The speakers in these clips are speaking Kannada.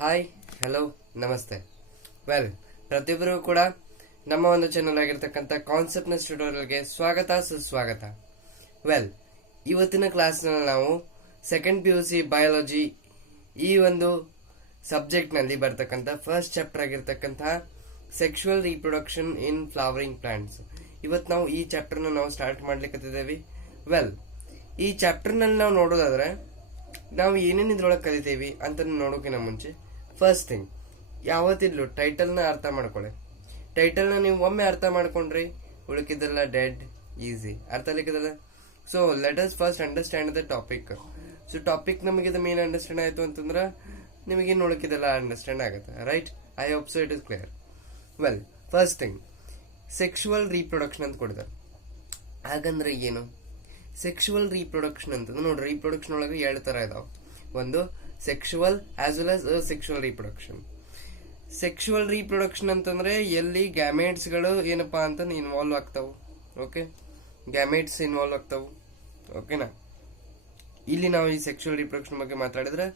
ಹಾಯ್, ಹಲೋ, ನಮಸ್ತೆ. ವೆಲ್, ಪ್ರತಿಯೊಬ್ಬರಿಗೂ ಕೂಡ ನಮ್ಮ ಒಂದು ಚಾನಲ್ ಆಗಿರ್ತಕ್ಕಂಥ ಕಾನ್ಸೆಪ್ಟ್ನೆಸ್ ಟ್ಯುಟೋರಿಯಲ್ಗೆ ಸ್ವಾಗತ, ಸುಸ್ವಾಗತ. ವೆಲ್, ಇವತ್ತಿನ ಕ್ಲಾಸ್ನಲ್ಲಿ ನಾವು ಸೆಕೆಂಡ್ PUC ಬಯಾಲಜಿ ಈ ಒಂದು ಸಬ್ಜೆಕ್ಟ್ನಲ್ಲಿ ಬರ್ತಕ್ಕಂಥ ಫಸ್ಟ್ ಚಾಪ್ಟರ್ ಆಗಿರ್ತಕ್ಕಂತಹ sexual reproduction in flowering plants. ಇವತ್ತು ನಾವು ಈ ಚಾಪ್ಟರ್ನ ನಾವು ಸ್ಟಾರ್ಟ್ ಮಾಡ್ಲಿಕ್ಕೆ. ವೆಲ್, ಈ ಚಾಪ್ಟರ್ನಲ್ಲಿ ನಾವು ನೋಡೋದಾದ್ರೆ ನಾವು ಏನೇನು ಇದ್ರೊಳಗೆ ಕಲಿತೀವಿ ಅಂತ ನೋಡೋಕಿನ ಮುಂಚೆ ಫಸ್ಟ್ ಥಿಂಗ್, ಯಾವತ್ತಿದ್ಲು ಟೈಟಲ್ನ ಅರ್ಥ ಮಾಡ್ಕೊಳ್ಳಿ. ಟೈಟಲ್ನ ನೀವು ಒಮ್ಮೆ ಅರ್ಥ ಮಾಡ್ಕೊಂಡ್ರಿ ಉಳಿಕಿದ್ದೆಲ್ಲ ಡೆಡ್ ಈಸಿ. ಅರ್ಥ ಆಗ್ಲಿಕ್ಕದಲ್ಲ. So let us first understand the topic. So topic ನಮಗೆ ಮೇನ್ ಅಂಡರ್ಸ್ಟ್ಯಾಂಡ್ ಆಯ್ತು ಅಂತಂದ್ರೆ ನಿಮಗೆ ನೋಡಕ್ಕಿದೆಲ್ಲ ಅಂಡರ್ಸ್ಟ್ಯಾಂಡ್ ಆಗುತ್ತೆ. Right? I hope so it is clear. Well, first thing, sexual reproduction ಅಂತ ಕೊಡಿದ್ದಾರೆ. ಹಾಗಂದ್ರೆ ಏನು ಸೆಕ್ಷುವಲ್ ರೀಪ್ರೊಡಕ್ಷನ್ ಅಂತಂದ್ರೆ ನೋಡ್ರಿ, ರೀಪ್ರೊಡಕ್ಷನ್ ಒಳಗೆ 2 ತರ ಇದಾವೆ. ಒಂದು sexual as well as sexual reproduction. Sexual reproduction ಅಂತಂದ್ರೆ ಎಲ್ಲಿ ಗ್ಯಾಮೇಟ್ಸ್ ಗಳು ಏನಪ್ಪಾ ಅಂತ ಇನ್ವಾಲ್ವ್ ಆಗ್ತಾವು. ಓಕೆ, ಗ್ಯಾಮೇಟ್ಸ್ ಇನ್ವಾಲ್ವ್ ಆಗ್ತಾವು. ಓಕೆನಾ? ಇಲ್ಲಿ ನಾವು ಈ ಸೆಕ್ಷುವಲ್ ರೀಪ್ರೊಡಕ್ಷನ್ ಬಗ್ಗೆ ಮಾತಾಡಿದ್ರೆ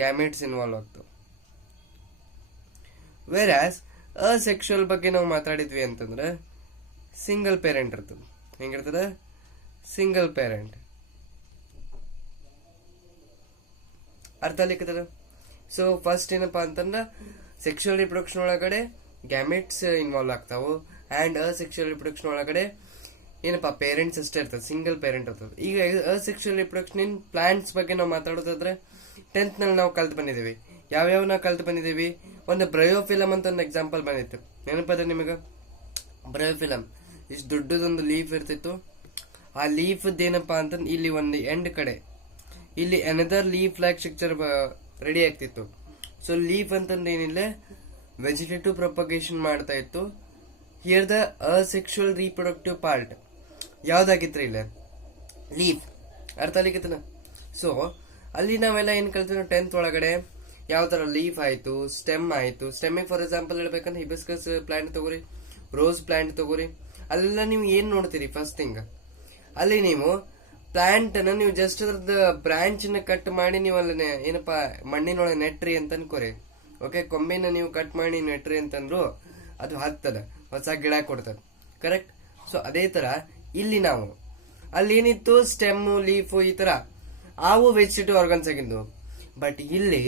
ಗ್ಯಾಮೇಟ್ಸ್ ಇನ್ವಾಲ್ವ್ ಆಗ್ತಾವ. ವೇರ್ ಆಸ್ ಅಸೆಕ್ಷುವಲ್ ಬಗ್ಗೆ ನಾವು ಮಾತಾಡಿದ್ವಿ ಅಂತಂದ್ರೆ ಸಿಂಗಲ್ ಪೇರೆಂಟ್ ಇರ್ತದೆ. ಹೆಂಗಿರ್ತದ? Single parent. ಅರ್ಥ ಆಗ್ಲಿಕ್ಕದ? ಸೊ ಫಸ್ಟ್ ಏನಪ್ಪಾ ಅಂತಂದ್ರ ಸೆಕ್ಷುವಲ್ ರಿಪ್ರೊಡಕ್ಷನ್ ಒಳಗಡೆ ಗ್ಯಾಮೆಟ್ಸ್ ಇನ್ವಾಲ್ವ್ ಆಗ್ತಾವು ಅಂಡ್ ಅಸೆಕ್ಷುವಲ್ ರಿಪ್ರೊಡಕ್ಷನ್ ಒಳಗಡೆ ಏನಪ್ಪಾ ಪೇರೆಂಟ್ಸ್ ಅಷ್ಟೇ ಇರ್ತದೆ, ಸಿಂಗಲ್ ಪೇರೆಂಟ್ ಇರ್ತದೆ. ಈಗ ಅಸೆಕ್ಷುವಲ್ ರಿಪ್ರೊಡಕ್ಷನ್ ಇನ್ ಪ್ಲಾಂಟ್ಸ್ ಬಗ್ಗೆ ನಾವು ಮಾತಾಡೋದಾದ್ರೆ 10th ನಲ್ಲಿ ನಾವು ಕಲ್ತು ಬಂದಿದ್ದೀವಿ. ಯಾವ್ಯಾವ ನಾವು ಕಲ್ತು ಬಂದಿದ್ದೀವಿ? ಒಂದು ಬ್ರಯೋಫಿಲಮ್ ಅಂತ ಒಂದು ಎಕ್ಸಾಂಪಲ್ ಬಂದಿತ್ತು, ನೆನಪದ ನಿಮಗ? ಬ್ರಯೋಫಿಲಮ್ ಇಷ್ಟು ದೊಡ್ಡದೊಂದು ಲೀಫ್ ಇರ್ತಿತ್ತು. ಆ ಲೀಫ್ ಏನಪ್ಪಾ ಅಂತ ಇಲ್ಲಿ ಒಂದು ಎಂಡ್ ಕಡೆ ಇಲ್ಲಿ another leaf like structure ready ಆಗ್ತಿತ್ತು. ಸೊ ಲೀಫ್ ಅಂತಂದ್ರೆ ಏನಿಲ್ಲ, ವೆಜಿಟೇಟಿವ್ ಪ್ರೊಪಗೇಷನ್ ಮಾಡ್ತಾ ಇತ್ತು. Here the asexual reproductive part ಯಾವ್ದಾಗಿತ್ತು? ಇಲ್ಲ ಲೀಫ್. ಅರ್ಥ ಆಗ್ಲಿಕ್ಕತ್ತನ? ಸೊ ಅಲ್ಲಿ ನಾವೆಲ್ಲ ಏನ್ ಕಲ್ತೀವಿ 10th ಒಳಗಡೆ, ಯಾವ ತರ ಲೀಫ್ ಆಯ್ತು, ಸ್ಟೆಮ್ ಆಯ್ತು. ಸ್ಟೆಮ್ಮಿಗೆ ಫಾರ್ ಎಕ್ಸಾಂಪಲ್ ಹೇಳ್ಬೇಕಂದ್ರೆ ಹಿಬಿಸ್ಕಸ್ ಪ್ಲಾಂಟ್ ತಗೋರಿ, ರೋಸ್ ಪ್ಲಾಂಟ್ ತಗೋರಿ. ಅಲ್ಲೆಲ್ಲ ನೀವು ಏನ್ ನೋಡ್ತೀರಿ? ಫಸ್ಟ್ ಥಿಂಗ್, ಅಲ್ಲಿ ನೀವು ಪ್ಲಾಂಟ್ ಅನ್ನ ನೀವು ಜಸ್ಟ್ ಅದ್ರದ್ದು ಬ್ರಾಂಚ್ ನ ಕಟ್ ಮಾಡಿ ನೀವು ಅಲ್ಲಿ ಏನಪ್ಪಾ ಮಣ್ಣಿನೊಳಗೆ ನೆಟ್ರಿ ಅಂತ ಅನ್ಕೋರಿ. ಓಕೆ, ಕೊಂಬೆನ ನೀವು ಕಟ್ ಮಾಡಿ ನೆಟ್ರಿ ಅಂತಂದ್ರು ಅದು ಹತ್ತದ, ಹೊಸ ಗಿಡ ಕೊಡ್ತದ. ಕರೆಕ್ಟ್? ಸೊ ಅದೇ ತರ ಇಲ್ಲಿ ನಾವು ಅಲ್ಲಿ ಏನಿತ್ತು ಸ್ಟೆಮ್, ಲೀಫ್, ಈ ತರ ಅವು ವೆಜಿಟೇಟಿವ್ ಆರ್ಗನ್ಸ್ ಆಗಿದ್ದು. ಬಟ್ ಇಲ್ಲಿ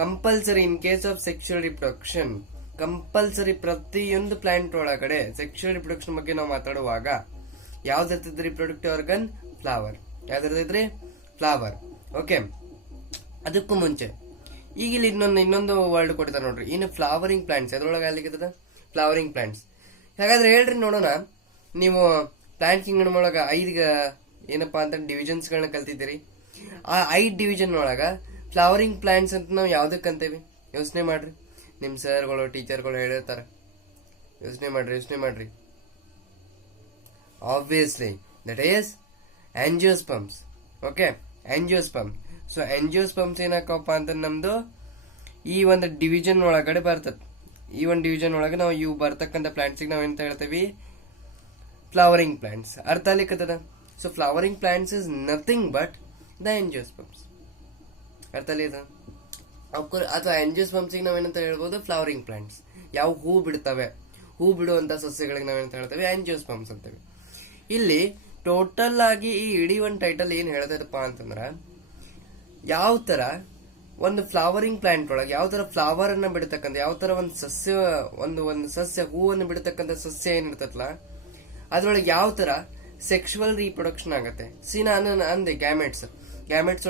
compulsory in case of sexual reproduction, compulsory ಪ್ರತಿಯೊಂದು ಪ್ಲಾಂಟ್ ಒಳಗಡೆ ಸೆಕ್ಷುವಲ್ ರಿಪ್ರೊಡಕ್ಷನ್ ಬಗ್ಗೆ ನಾವು ಮಾತಾಡುವಾಗ ಯಾವ್ದಿರ್ತದ್ರಿ ರಿಪ್ರೊಡಕ್ಟಿವ್ ಆರ್ಗನ್? ಫ್ಲವರ್. ಯಾವ್ದಿರ್ತೈತ್ರಿ? ಫ್ಲವರ್. ಓಕೆ, ಅದಕ್ಕೂ ಮುಂಚೆ ಈಗ ಇಲ್ಲಿ ಇನ್ನೊಂದು ವರ್ಡ್ ಕೊಡ್ತಾರೆ ನೋಡ್ರಿ, ಇನ್ನು ಫ್ಲವರಿಂಗ್ ಪ್ಲಾಂಟ್ಸ್. ಎದ್ರೊಳಗೆ ಆಗ್ಲಿಕ್ಕೆ ಫ್ಲವರಿಂಗ್ ಪ್ಲಾಂಟ್ಸ್. ಹಾಗಾದ್ರೆ ಹೇಳ್ರಿ ನೋಡೋಣ, ನೀವು ಪ್ಲಾಂಟ್ ಕಿಂಗ್ಡಮ್ ಒಳಗ 5 ಏನಪ್ಪಾ ಅಂತ ಡಿವಿಷನ್ಸ್ ಗಳನ್ನ ಕಲ್ತಿದ್ದೀರಿ. ಆ 5 ಡಿವಿಷನ್ ಒಳಗ ಫ್ಲವರಿಂಗ್ ಪ್ಲಾಂಟ್ಸ್ ಅಂತ ನಾವು ಯಾವ್ದಕ್ ಅಂತೇವಿ? ಯೋಚನೆ ಮಾಡ್ರಿ. ನಿಮ್ ಸರ್ಗಳು, ಟೀಚರ್ಗಳು ಹೇಳಿರ್ತಾರ. ಯೋಚನೆ ಮಾಡ್ರಿ. Obviously, that is angiosperms. Okay, angiosperm. So angiosperms ಏನಾಕಪ್ಪ ಅಂತ ನಮ್ದು ಈ ಒಂದು ಡಿವಿಷನ್ ಒಳಗಡೆ ಬರ್ತದ. ಈ ಒಂದು ಡಿವಿಷನ್ ಒಳಗೆ ನಾವು ಇವು ಬರ್ತಕ್ಕಂಥ ಪ್ಲಾಂಟ್ಸ್ ನಾವ್ ಎಂತ ಹೇಳ್ತೇವಿ? Flowering plants. ಅರ್ಥ ಆಗ್ಲಿಕ್ಕದ? So flowering plants is nothing but the angiosperms. ಅರ್ಥ ಆಗ್ಲಿದ? ಅಥವಾ angiosperms ನಾವೇನಂತ ಹೇಳ್ಬೋದು? Flowering plants. ಯಾವ ಹೂ ಬಿಡ್ತವೆ, ಹೂ ಬಿಡುವಂತ ಸಸ್ಯಗಳಿಗೆ ನಾವೇನಂತ ಹೇಳ್ತೇವೆ? angiosperms ಅಂತೇವೆ. ಇಲ್ಲಿ ಟೋಟಲ್ ಆಗಿ ಈ ಇಡೀ ಒಂದು ಟೈಟಲ್ ಏನ್ ಹೇಳ್ತದಪ್ಪ ಅಂತಂದ್ರ, ಯಾವ ತರ ಒಂದು ಫ್ಲವರಿಂಗ್ ಪ್ಲಾಂಟ್ ಒಳಗೆ ಯಾವ ತರ ಫ್ಲವರ್ ಅನ್ನ ಬಿಡ್ತಕ್ಕಂಥ, ಯಾವ ತರ ಒಂದು ಸಸ್ಯ, ಒಂದು ಸಸ್ಯ ಹೂವನ್ನು ಬಿಡ್ತಕ್ಕಂಥ ಸಸ್ಯ ಏನಿರ್ತಲ್ಲ ಅದ್ರೊಳಗೆ ಯಾವ ತರ ಸೆಕ್ಷುವಲ್ ರೀಪ್ರೊಡಕ್ಷನ್ ಆಗತ್ತೆ. ನಾನು ಅಂದೆ ಗ್ಯಾಮೆಟ್ಸ್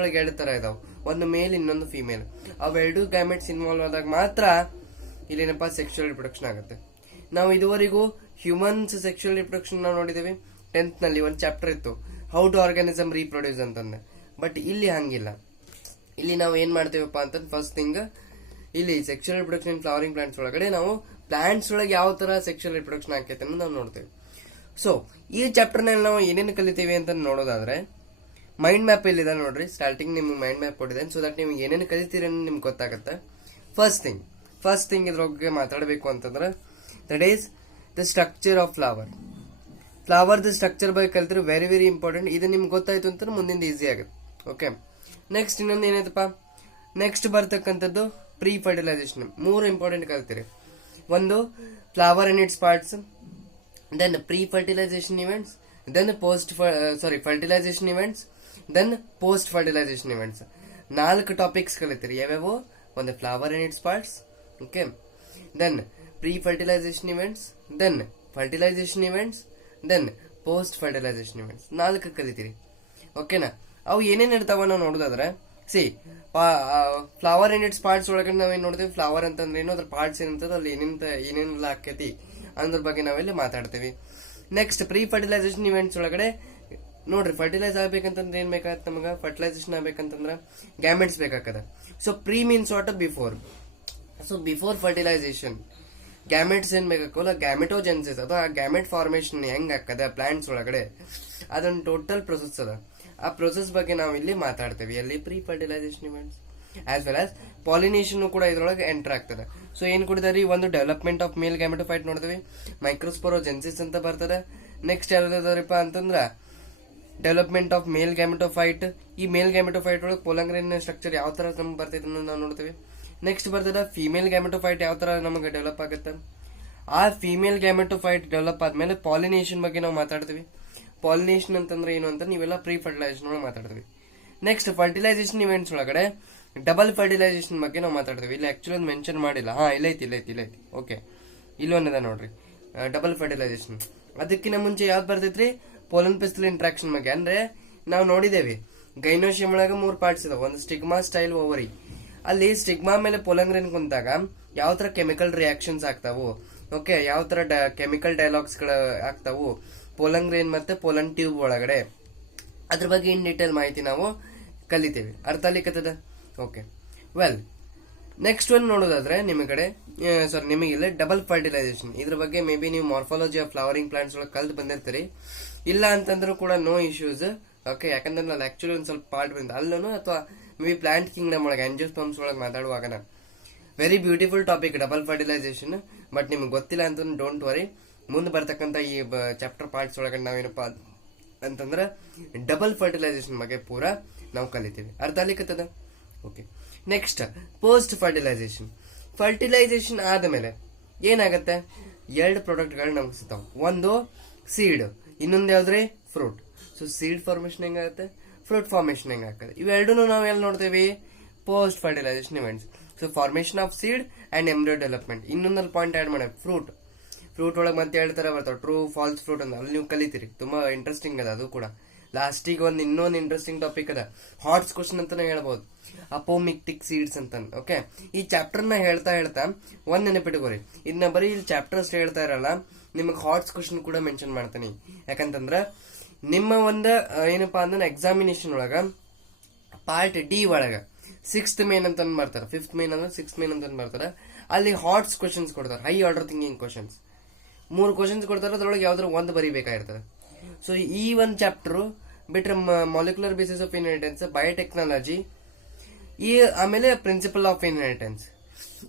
ಒಳಗೆ 2 ತರ ಇದಾವೆ, ಒಂದು ಮೇಲ್ ಇನ್ನೊಂದು ಫಿಮೇಲ್. ಅವೆರಡು ಗ್ಯಾಮೆಟ್ಸ್ ಇನ್ವಾಲ್ವ್ ಆದಾಗ ಮಾತ್ರ ಇಲ್ಲೇನಪ್ಪಾ ಸೆಕ್ಷುವಲ್ ರಿಪ್ರೊಡಕ್ಷನ್ ಆಗುತ್ತೆ. ನಾವು ಇದುವರೆಗೂ ಹ್ಯೂಮನ್ಸ್ ಸೆಕ್ಷುವಲ್ ರಿಪ್ರೊಡಕ್ಷನ್ ನಾವು ನೋಡಿದೇವೆ. 10th ನಲ್ಲಿ ಒಂದು ಚಾಪ್ಟರ್ ಇತ್ತು, ಹೌ ಟು ಆರ್ಗಾನಿಸಮ್ ರೀಪ್ರೊಡ್ಯೂಸ್ ಅಂತಂದ್ರೆ. ಬಟ್ ಇಲ್ಲಿ ಹಂಗಿಲ್ಲ. ಇಲ್ಲಿ ನಾವು ಏನ್ ಮಾಡ್ತೇವಪ್ಪ ಅಂತ ಫಸ್ಟ್ ಥಿಂಗ್, ಇಲ್ಲಿ ಸೆಕ್ಷುವಲ್ ರಿಪ್ರೊಡಕ್ಷನ್ ಫ್ಲವರಿಂಗ್ ಪ್ಲಾಂಟ್ಸ್ ಒಳಗಡೆ ನಾವು ಪ್ಲಾಂಟ್ಸ್ ಒಳಗೆ ಯಾವ ತರ ಸೆಕ್ಷುವಲ್ ರಿಪ್ರೊಡಕ್ಷನ್ ಆಕೈತೆ ಅನ್ನೋದು ನಾವು ನೋಡ್ತೇವೆ. ಸೊ ಈ ಚಾಪ್ಟರ್ ನಲ್ಲಿ ನಾವು ಏನೇನು ಕಲಿತೀವಿ ಅಂತ ನೋಡೋದಾದ್ರೆ, ಮೈಂಡ್ ಮ್ಯಾಪ್ ಇಲ್ಲಿದೆ ನೋಡ್ರಿ. ಸ್ಟಾರ್ಟಿಂಗ್ ನಿಮ್ಗೆ ಮೈಂಡ್ ಮ್ಯಾಪ್ ಕೊಟ್ಟಿದೆ, ಸೊ ದಟ್ ನೀವು ಏನೇನು ಕಲಿತೀರಿ ಅನ್ನೋದು ನಿಮ್ಗೆ ಗೊತ್ತಾಗುತ್ತೆ. ಫಸ್ಟ್ ಥಿಂಗ್ ಇದ್ರ ಬಗ್ಗೆ ಮಾತಾಡಬೇಕು ಅಂತಂದ್ರೆ that is the structure of flower. ಫ್ಲವರ್ದ ಸ್ಟ್ರಕ್ಚರ್ ಬಗ್ಗೆ ಕಲ್ತಿರೋ ವೆರಿ ವೆರಿ ಇಂಪಾರ್ಟೆಂಟ್. ಇದು ನಿಮ್ಗೆ ಗೊತ್ತಾಯ್ತು ಅಂತ ಮುಂದಿಂದ ಈಸಿ ಆಗುತ್ತೆ. ಓಕೆ, ನೆಕ್ಸ್ಟ್ ಇನ್ನೊಂದು ಏನಾಯ್ತಪ್ಪ, ನೆಕ್ಸ್ಟ್ ಬರ್ತಕ್ಕಂಥದ್ದು ಪ್ರೀ ಫರ್ಟಿಲೈಸೇಷನ್ 3 ಇಂಪಾರ್ಟೆಂಟ್ ಕಲ್ತೀರಿ. ಒಂದು flower and its parts, then pre fertilisation events, then fertilisation events, then post fertilisation events. 4 topics ಕಲಿತೀರಿ. ಯಾವ್ಯಾವು? ಒಂದು flower and its parts, okay, then pre fertilisation events, then fertilisation events, then post fertilisation events. 4 ಕಲಿತೀರಿ, ಓಕೆನಾ? ಅವು ಏನೇನ್ ಇರ್ತಾವ ನಾವು ನೋಡೋದಾದ್ರೆ, ಫ್ಲವರ್ ಅಂಡ್ ಇಟ್ಸ್ ಪಾರ್ಟ್ಸ್ ಒಳಗಡೆ ನಾವೇನ್ ನೋಡ್ತೀವಿ, ಫ್ಲವರ್ ಅಂತಂದ್ರೆ ಏನು, ಅದ್ರ ಪಾರ್ಟ್ಸ್ ಏನಂತದ, ಅಲ್ಲಿ ಏನೇನೆಲ್ಲ ಆಕೈತಿ ಅದ್ರ ಬಗ್ಗೆ ನಾವೆಲ್ಲ ಮಾತಾಡ್ತೀವಿ. ನೆಕ್ಸ್ಟ್ ಪ್ರೀ ಫರ್ಟಿಲೈಸೇಷನ್ ಇವೆಂಟ್ಸ್ ಒಳಗಡೆ ನೋಡ್ರಿ, ಫರ್ಟಿಲೈಸ್ ಆಗ್ಬೇಕಂತಂದ್ರೆ ಏನ್ ಬೇಕಾಗತ್ತೆ ನಮಗ? ಫರ್ಟಿಲೈಸೇಷನ್ ಆಗ್ಬೇಕಂತಂದ್ರ ಗ್ಯಾಮೆಟ್ಸ್ ಬೇಕಾಗದ. So pre means what? Before. So before fertilisation gametes ಏನ್ ಬೇಕಾಗಲ್ಲ, ಗ್ಯಾಮೆಟೋಜೆನ್ಸಿಸ್ ಅಥವಾ ಗ್ಯಾಮೆಟ್ ಫಾರ್ಮೇಶನ್ ಹೆಂಗ್ ಆಗ್ತದೆ ಪ್ಲಾಂಟ್ಸ್ ಒಳಗಡೆ, ಅದೊಂದು ಟೋಟಲ್ ಪ್ರೊಸೆಸ್ ಅದ. ಆ ಪ್ರೊಸೆಸ್ ಬಗ್ಗೆ ನಾವು ಇಲ್ಲಿ ಮಾತಾಡ್ತೇವೆ, ಅಲ್ಲಿ pre fertilisation events. As well as pollination ಕೂಡ ಇದ್ರೊಳಗೆ ಎಂಟರ್ ಆಗ್ತದೆ. ಸೊ ಏನ್ ಕೊಡಿದಾರಿ? ಒಂದು ಡೆವಲಪ್ಮೆಂಟ್ ಆಫ್ ಮೇಲ್ ಗ್ಯಾಮೆಟೋಫೈಟ್ ನೋಡ್ತೀವಿ, ಮೈಕ್ರೋಸ್ಪೋರೋಜೆನ್ಸಿಸ್ ಅಂತ ಬರ್ತದೆ. ನೆಕ್ಸ್ಟ್ ಯಾವ್ದಾರಪ್ಪ ಅಂತಂದ್ರ ಡೆವಲಪ್ಮೆಂಟ್ ಆಫ್ ಮೇಲ್ ಗ್ಯಾಮೆಟೋಫೈಟ್. ಈ ಮೇಲ್ ಗ್ಯಾಮೆಟೋಫೈಟ್ ಒಳಗೆ ಪೋಲಂಗ್ರೇನ್ ಸ್ಟ್ರಕ್ಚರ್ ಯಾವ ತರ ನಮ್ಗೆ ಬರ್ತೈತೆ ಅನ್ನೋದು ನಾವು ನೋಡ್ತೀವಿ. ನೆಕ್ಸ್ಟ್ ಬರ್ತದ ಫಿಮೇಲ್ ಗ್ಯಾಮೆಟೋಫೈಟ್ ಯಾವ ತರ ನಮಗೆ ಡೆವಲಪ್ ಆಗುತ್ತೆ. ಆ ಫಿಮೇಲ್ ಗ್ಯಾಮೆಟೋಫೈಟ್ ಡೆವಲಪ್ ಆದ್ಮೇಲೆ ಪಾಲಿನೇಷನ್ ಬಗ್ಗೆ ನಾವು ಮಾತಾಡ್ತೀವಿ. ಪಾಲಿನೇಷನ್ ಅಂತಂದ್ರೆ ಏನು ಅಂತ ನೀವೆಲ್ಲ ಪ್ರೀ ಫರ್ಟಿಲೈಸೇಷನ್ ಒಳಗೆ ಮಾತಾಡ್ತೀವಿ. ನೆಕ್ಸ್ಟ್ ಫರ್ಟಿಲೈಸೇಷನ್ ಇವೆಂಟ್ಸ್ ಒಳಗಡೆ ಡಬಲ್ ಫರ್ಟಿಲೈಸೇಷನ್ ಬಗ್ಗೆ ನಾವು ಮಾತಾಡ್ತೀವಿ. ಇಲ್ಲಿ ಆಕ್ಚುಲಿ ಒಂದು ಮೆನ್ಷನ್ ಮಾಡಿಲ್ಲ. ಇಲ್ಲೈತಿ. ಓಕೆ, ಇಲ್ಲೊಂದಿದೆ ನೋಡ್ರಿ, ಡಬಲ್ ಫರ್ಟಿಲೈಸೇಷನ್. ಅದಕ್ಕಿಂತ ಮುಂಚೆ ಯಾವ್ದು ಬರ್ತೈತ್ರಿ? ಪೋಲನ್ ಪಿಸ್ತಲ್ ಇಂಟ್ರಾಕ್ಷನ್ ಬಗ್ಗೆ. ಅಂದ್ರೆ ನಾವು ನೋಡಿದೇವಿ ಗೈನೋಶಿಯಂ ಒಳಗ 3 ಪಾರ್ಟ್ಸ್ ಇದಾವೆ. ಒಂದು ಸ್ಟಿಗ್ಮಾ, ಸ್ಟೈಲ್, ಓವರಿ. ಅಲ್ಲಿ ಸ್ಟಿಗ್ಮಾ ಮೇಲೆ ಪೋಲಂಗ್ರೇನ್ ಕುಂತಾಗ ಯಾವ ತರ ಕೆಮಿಕಲ್ ರಿಯಾಕ್ಷನ್ಸ್ ಆಗ್ತಾವು, ಓಕೆ, ಯಾವ ತರ ಕೆಮಿಕಲ್ ಡೈಲಾಗ್ಸ್ ಗಳು ಆಗ್ತಾವು ಪೋಲಂಗ್ರೇನ್ ಮತ್ತೆ ಪೋಲನ್ ಟ್ಯೂಬ್ ಒಳಗಡೆ, ಅದ್ರ ಬಗ್ಗೆ ಇನ್ ಡೀಟೇಲ್ ಮಾಹಿತಿ ನಾವು ಕಲಿತೇವೆ. ಅರ್ಥ ಆಗ್ಲಿಕ್ಕತ್ತದ? ಓಕೆ, ವೆಲ್, ನೆಕ್ಸ್ಟ್ ಒನ್ ನೋಡೋದಾದ್ರೆ ನಿಮಗೆ ನಿಮಗಿಲ್ಲ ಡಬಲ್ ಫರ್ಟಿಲೈಸೇಷನ್. ಇದ್ರ ಬಗ್ಗೆ ಮೇ ಬಿ ನೀವು ಮಾರ್ಫಾಲಜಿ ಆಫ್ ಫ್ಲವರಿಂಗ್ ಪ್ಲಾಂಟ್ಸ್ ಒಳಗೆ ಕಲ್ತು ಬಂದಿರ್ತೀರಿ. ಇಲ್ಲ ಅಂತಂದ್ರೂ ಕೂಡ ನೋ ಇಶ್ಯೂಸ್, ಓಕೆ. ಯಾಕಂದ್ರೆ ನಾನು ಆಕ್ಚುಲಿ ಒಂದ್ ಸ್ವಲ್ಪ ಪಾರ್ಟ್ ಬಂದ ಅಲ್ಲೂ ಅಥವಾ ಮೇ ಬಿ ಪ್ಲಾಂಟ್ ಕಿಂಗ್ಡಮ್ ಒಳಗೆ ಆಂಜಿಯೋಸ್ಪರ್ಮ್ಸ್ ಒಳಗೆ ಮಾತಾಡುವಾಗ very beautiful topic double fertilisation. But ನಿಮ್ಗೆ ಗೊತ್ತಿಲ್ಲ ಅಂತ ಡೋಂಟ್ ವರಿ, ಮುಂದೆ ಬರ್ತಕ್ಕಂಥ ಈ ಚಾಪ್ಟರ್ ಪಾರ್ಟ್ಸ್ ಒಳಗಡೆ ನಾವೇನಪ್ಪಾ ಅಂತಂದ್ರೆ ಡಬಲ್ ಫರ್ಟಿಲೈಸೇಷನ್ ಬಗ್ಗೆ ಪೂರಾ ನಾವು ಕಲಿತೀವಿ. ಅರ್ಥ ಆಗ್ಲಿಕ್ಕತ್ತದ? Okay, next post fertilisation. Fertilisation ಆದಮೇಲೆ ಏನಾಗತ್ತೆ? 2 ಪ್ರಾಡಕ್ಟ್ಗಳು ನಮ್ಗೆ ಸಿಗ್ತಾವ. ಒಂದು ಸೀಡ್, ಇನ್ನೊಂದು ಯಾವ್ದ್ರಿ? ಫ್ರೂಟ್. ಸೊ ಸೀಡ್ ಫಾರ್ಮೇಶನ್ ಹೆಂಗಾಗತ್ತೆ, ಫ್ರೂಟ್ ಫಾರ್ಮೇಶನ್ ಹೆಂಗಾಗತ್ತೆ, ಇವೆರಡೂ ನಾವು ಎಲ್ಲಿ ನೋಡ್ತೇವೆ? Post fertilisation events. So formation of seed and embryo development. ಇನ್ನೊಂದಲ್ಲಿ ಪಾಯಿಂಟ್ ಆಡ್ ಮಾಡಿ, ಫ್ರೂಟ್ ಒಳಗೆ ಮತ್ತೆ 2 ತರ ಬರ್ತಾವ, ಟ್ರೂ, ಫಾಲ್ಸ್ ಫ್ರೂಟ್ ಅಂತ. ಅಲ್ಲಿ ನೀವು ಕಲಿತೀರಿ, ತುಂಬಾ ಇಂಟ್ರೆಸ್ಟಿಂಗ್ ಅದ ಅದು ಕೂಡ. ಲಾಸ್ಟಿಗೆ ಇನ್ನೊಂದು ಇಂಟ್ರೆಸ್ಟಿಂಗ್ ಟಾಪಿಕ್ ಅದ, ಹಾಟ್ಸ್ ಕ್ವಶನ್ ಅಂತಾನೆ ಹೇಳ್ಬಹುದು, ಅಪೋಮಿಕ್ಟಿಕ್ ಸೀಡ್ಸ್ ಅಂತ. ಓಕೆ, ಈ ಚಾಪ್ಟರ್ ನ ಹೇಳ್ತಾ ಒಂದ್ ನೆನಪಿಟ್ಕೋರಿ, ಇದನ್ನ ಬರೀ ಇಲ್ಲಿ ಚಾಪ್ಟರ್ ಅಷ್ಟೇ ಹೇಳ್ತಾ ಇರಲ್ಲ, ನಿಮಗೆ ಹಾಟ್ಸ್ ಕ್ವಶನ್ ಕೂಡ ಮೆನ್ಷನ್ ಮಾಡ್ತೀನಿ. ಯಾಕಂತಂದ್ರ ನಿಮ್ಮ ಒಂದ ಏನಪ್ಪಾ ಅಂದ್ರೆ ಎಕ್ಸಾಮಿನೇಷನ್ ಒಳಗ ಪಾರ್ಟ್ ಡಿ ಒಳಗ 6th ಮೇನ್ ಅಂತ ಬರ್ತಾರ, 5th ಮೇನ್ ಅಂದ್ರೆ 6th ಮೇನ್ ಅಂತ ಬರ್ತಾರ. ಅಲ್ಲಿ ಹಾಟ್ಸ್ ಕ್ವಶನ್ಸ್ ಕೊಡ್ತಾರೆ, high order thinking questions. 3 questions ಕೊಡ್ತಾರೆ, ಅದ್ರೊಳಗೆ ಯಾವ್ದಾದ್ರು ಒಂದು ಬರೀಬೇಕಾಗಿರ್ತದೆ. ಸೊ ಈ ಒಂದು ಚಾಪ್ಟರ್ ಬಿಟ್ರೆ molecular basis of inheritance, biotechnology, ಆಮೇಲೆ ಪ್ರಿನ್ಸಿಪಲ್ ಆಫ್ ಇನ್ಹೆರಿಟೆನ್ಸ್,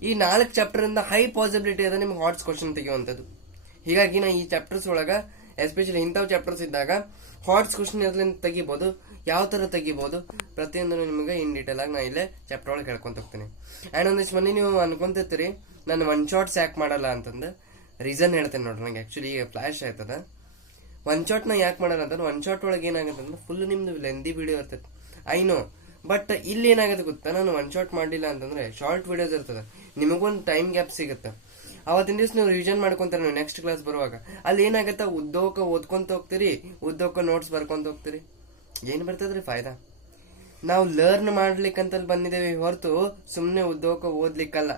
ಈ 4 ಚಾಪ್ಟರ್ ಇಂದ ಹೈ ಪಾಸಿಬಿಲಿಟಿ ಅದ ನಿಮ್ಗೆ ಹಾಟ್ಸ್ ಕ್ವಶನ್ ತೆಗೆಯುವಂಥದ್ದು. ಹೀಗಾಗಿ ನಾ ಈ ಚಾಪ್ಟರ್ಸ್ ಒಳಗ ಎಸ್ಪೆಷಲಿ ಇಂಥವ್ ಚಾಪ್ಟರ್ಸ್ ಇದ್ದಾಗ ಹಾಟ್ಸ್ ಕ್ವಶನ್ ಎದ್ರಿಂದ ತೆಗಿಬಹುದು, ಯಾವ ತರ ತೆಗಿಬಹುದು ಪ್ರತಿಯೊಂದನ್ನು ನಿಮಗೆ ಇನ್ ಡೀಟೇಲ್ ಆಗಿ ನಾ ಇಲ್ಲೇ ಚಾಪ್ಟರ್ ಒಳಗೆ ಹೇಳ್ಕೊಂತ ಹೋಗ್ತೀನಿ. ಅಂಡ್ ಒಂದಿಷ್ಟು ಮಂದಿ ನೀವು ಅನ್ಕೊಂತಿರ್ತೀರಿ ನಾನು 1 ಶಾಟ್ಸ್ ಯಾಕೆ ಮಾಡಲ್ಲ ಅಂತಂದ. ರೀಸನ್ ಹೇಳ್ತೇನೆ ನೋಡ್ರಿ, ನಂಗೆ ಆಕ್ಚುಲಿ ಈಗ ಫ್ಲಾಶ್ ಆಯ್ತದ. 1 ಶಾಟ್ ನ ಯಾಕೆ ಮಾಡಲ್ಲ ಅಂತಂದ್ರೆ 1 ಶಾಟ್ ಒಳಗೆ ಏನಾಗುತ್ತೆ ಅಂದ್ರೆ ಫುಲ್ ನಿಮ್ದು ಲೆಂದಿ ವಿಡಿಯೋ ಇರ್ತೈತೆ, ಐ ನೋ. ಬಟ್ ಇಲ್ಲಿ ಏನಾಗುತ್ತೆ ಗೊತ್ತಾ, ನಾನು 1 ಶಾಟ್ ಮಾಡಲಿಲ್ಲ ಅಂತಂದ್ರೆ ಶಾರ್ಟ್ ವಿಡಿಯೋಸ್ ಇರ್ತದೆ, ನಿಮಗೊಂದು ಟೈಮ್ ಗ್ಯಾಪ್ ಸಿಗುತ್ತೆ. ಅವತ್ತಿನ ದಿವಸ ನೀವು ರಿವಿಷನ್ ಮಾಡ್ಕೊಂತಾರೆ ನೀವು ನೆಕ್ಸ್ಟ್ ಕ್ಲಾಸ್ ಬರುವಾಗ. ಅಲ್ಲಿ ಏನಾಗತ್ತ, ಉದ್ದೋಕ ಓದ್ಕೊಂತ ಹೋಗ್ತೀರಿ, ಉದ್ದೋಕ ನೋಟ್ಸ್ ಬರ್ಕೊಂತ ಹೋಗ್ತೀರಿ. ಏನ್ ಬರ್ತದ್ರಿ ಫಾಯ್ದಾ? ನಾವು ಲರ್ನ್ ಮಾಡ್ಲಿಕ್ಕಂತ ಬಂದಿದ್ದೇವೆ ಹೊರತು ಸುಮ್ನೆ ಉದ್ದೋಕ ಓದ್ಲಿಕ್ಕಲ್ಲ.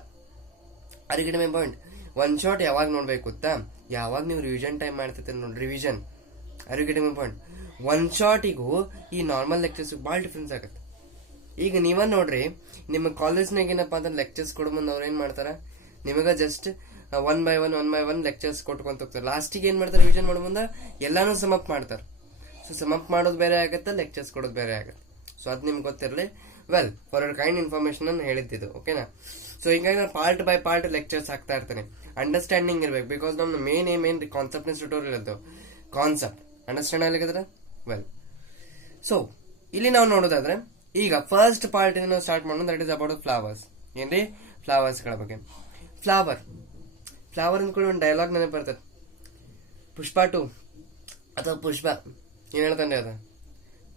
ಅರಿಗಿಡ ಮೇ ಪಾಯಿಂಟ್. 1 ಶಾಟ್ ಯಾವಾಗ ನೋಡ್ಬೇಕು ಗೊತ್ತಾ? ಯಾವಾಗ ನೀವು ರಿವಿಷನ್ ಟೈಮ್ ಮಾಡ್ತಿರ್ತೀರಿ ನೋಡಿ, ರಿವಿಷನ್. ಅರಿಗಿಡ ಮೇ ಪಾಯಿಂಟ್. 1 ಶಾಟಿಗೂ ಈ ನಾರ್ಮಲ್ ಲೆಕ್ಚರ್ಸ್ ಬಹಳ ಡಿಫ್ರೆನ್ಸ್ ಆಗುತ್ತೆ. ಈಗ ನೀವ ನೋಡ್ರಿ, ನಿಮ್ಮ ಕಾಲೇಜ್ನಾಗ ಏನಪ್ಪಾ ಅಂತ ಲೆಕ್ಚರ್ಸ್ ಕೊಡ ಮುಂದೆ ಅವ್ರ ಏನ್ ಮಾಡ್ತಾರ, ನಿಮಗ ಜಸ್ಟ್ 1 by 1 ಲೆಕ್ಚರ್ಸ್ ಕೊಟ್ಕೊಂತ ಹೋಗ್ತಾರೆ. ಲಾಸ್ಟಿಗೆ ಏನ್ ಮಾಡ್ತಾರೆ, ರಿವಿಷನ್ ಮಾಡೋ ಮುಂದೆ ಎಲ್ಲಾನು ಸಮಪ್ ಮಾಡ್ತಾರೆ. ಸೊ ಸಮಪ್ ಮಾಡೋದು ಬೇರೆ ಆಗತ್ತೆ, ಲೆಕ್ಚರ್ಸ್ ಕೊಡೋದು ಬೇರೆ ಆಗತ್ತೆ. ಸೊ ಅದ್ ನಿಮ್ಗೆ ಗೊತ್ತಿರಲಿ. Well, for our kind information ಅನ್ನು ಹೇಳಿದ್ದು, ಓಕೆನಾ? ಸೊ ಹಿಂಗಾಗಿ ನಾನು ಪಾರ್ಟ್ ಬೈ ಪಾರ್ಟ್ ಲೆಕ್ಚರ್ಸ್ ಹಾಕ್ತಾ ಇರ್ತೇನೆ. ಅಂಡರ್ಸ್ಟ್ಯಾಂಡಿಂಗ್ ಇರ್ಬೇಕು, ಬಿಕಾಸ್ ನಮ್ಮ ಮೇನ್ ಕಾನ್ಸೆಪ್ಟ್ ಟ್ಯೂಟೋರಿಯಲ್ ಇದ್ದು ಕಾನ್ಸೆಪ್ಟ್ ಅಂಡರ್ಸ್ಟ್ಯಾಂಡ್ ಆಗ್ಲಿಕ್ಕದ್ರ. ವೆಲ್, ಸೊ ಇಲ್ಲಿ ನಾವು ನೋಡೋದಾದ್ರೆ ಈಗ ಫಸ್ಟ್ ಪಾರ್ಟ್ ನಾವು ಸ್ಟಾರ್ಟ್ ಮಾಡೋಣ. That is about flowers. ಏನ್ರಿ? ಫ್ಲವರ್ಸ್ಗಳ ಬಗ್ಗೆ. ಫ್ಲವರ್ ಅಂದ್ಕೊಂಡು ಒಂದು ಡೈಲಾಗ್ ನನಗೆ ಬರ್ತದೆ. ಪುಷ್ಪ 2 ಅಥವಾ ಪುಷ್ಪ ಏನ್ ಹೇಳ್ತಾನೆ ಅದ,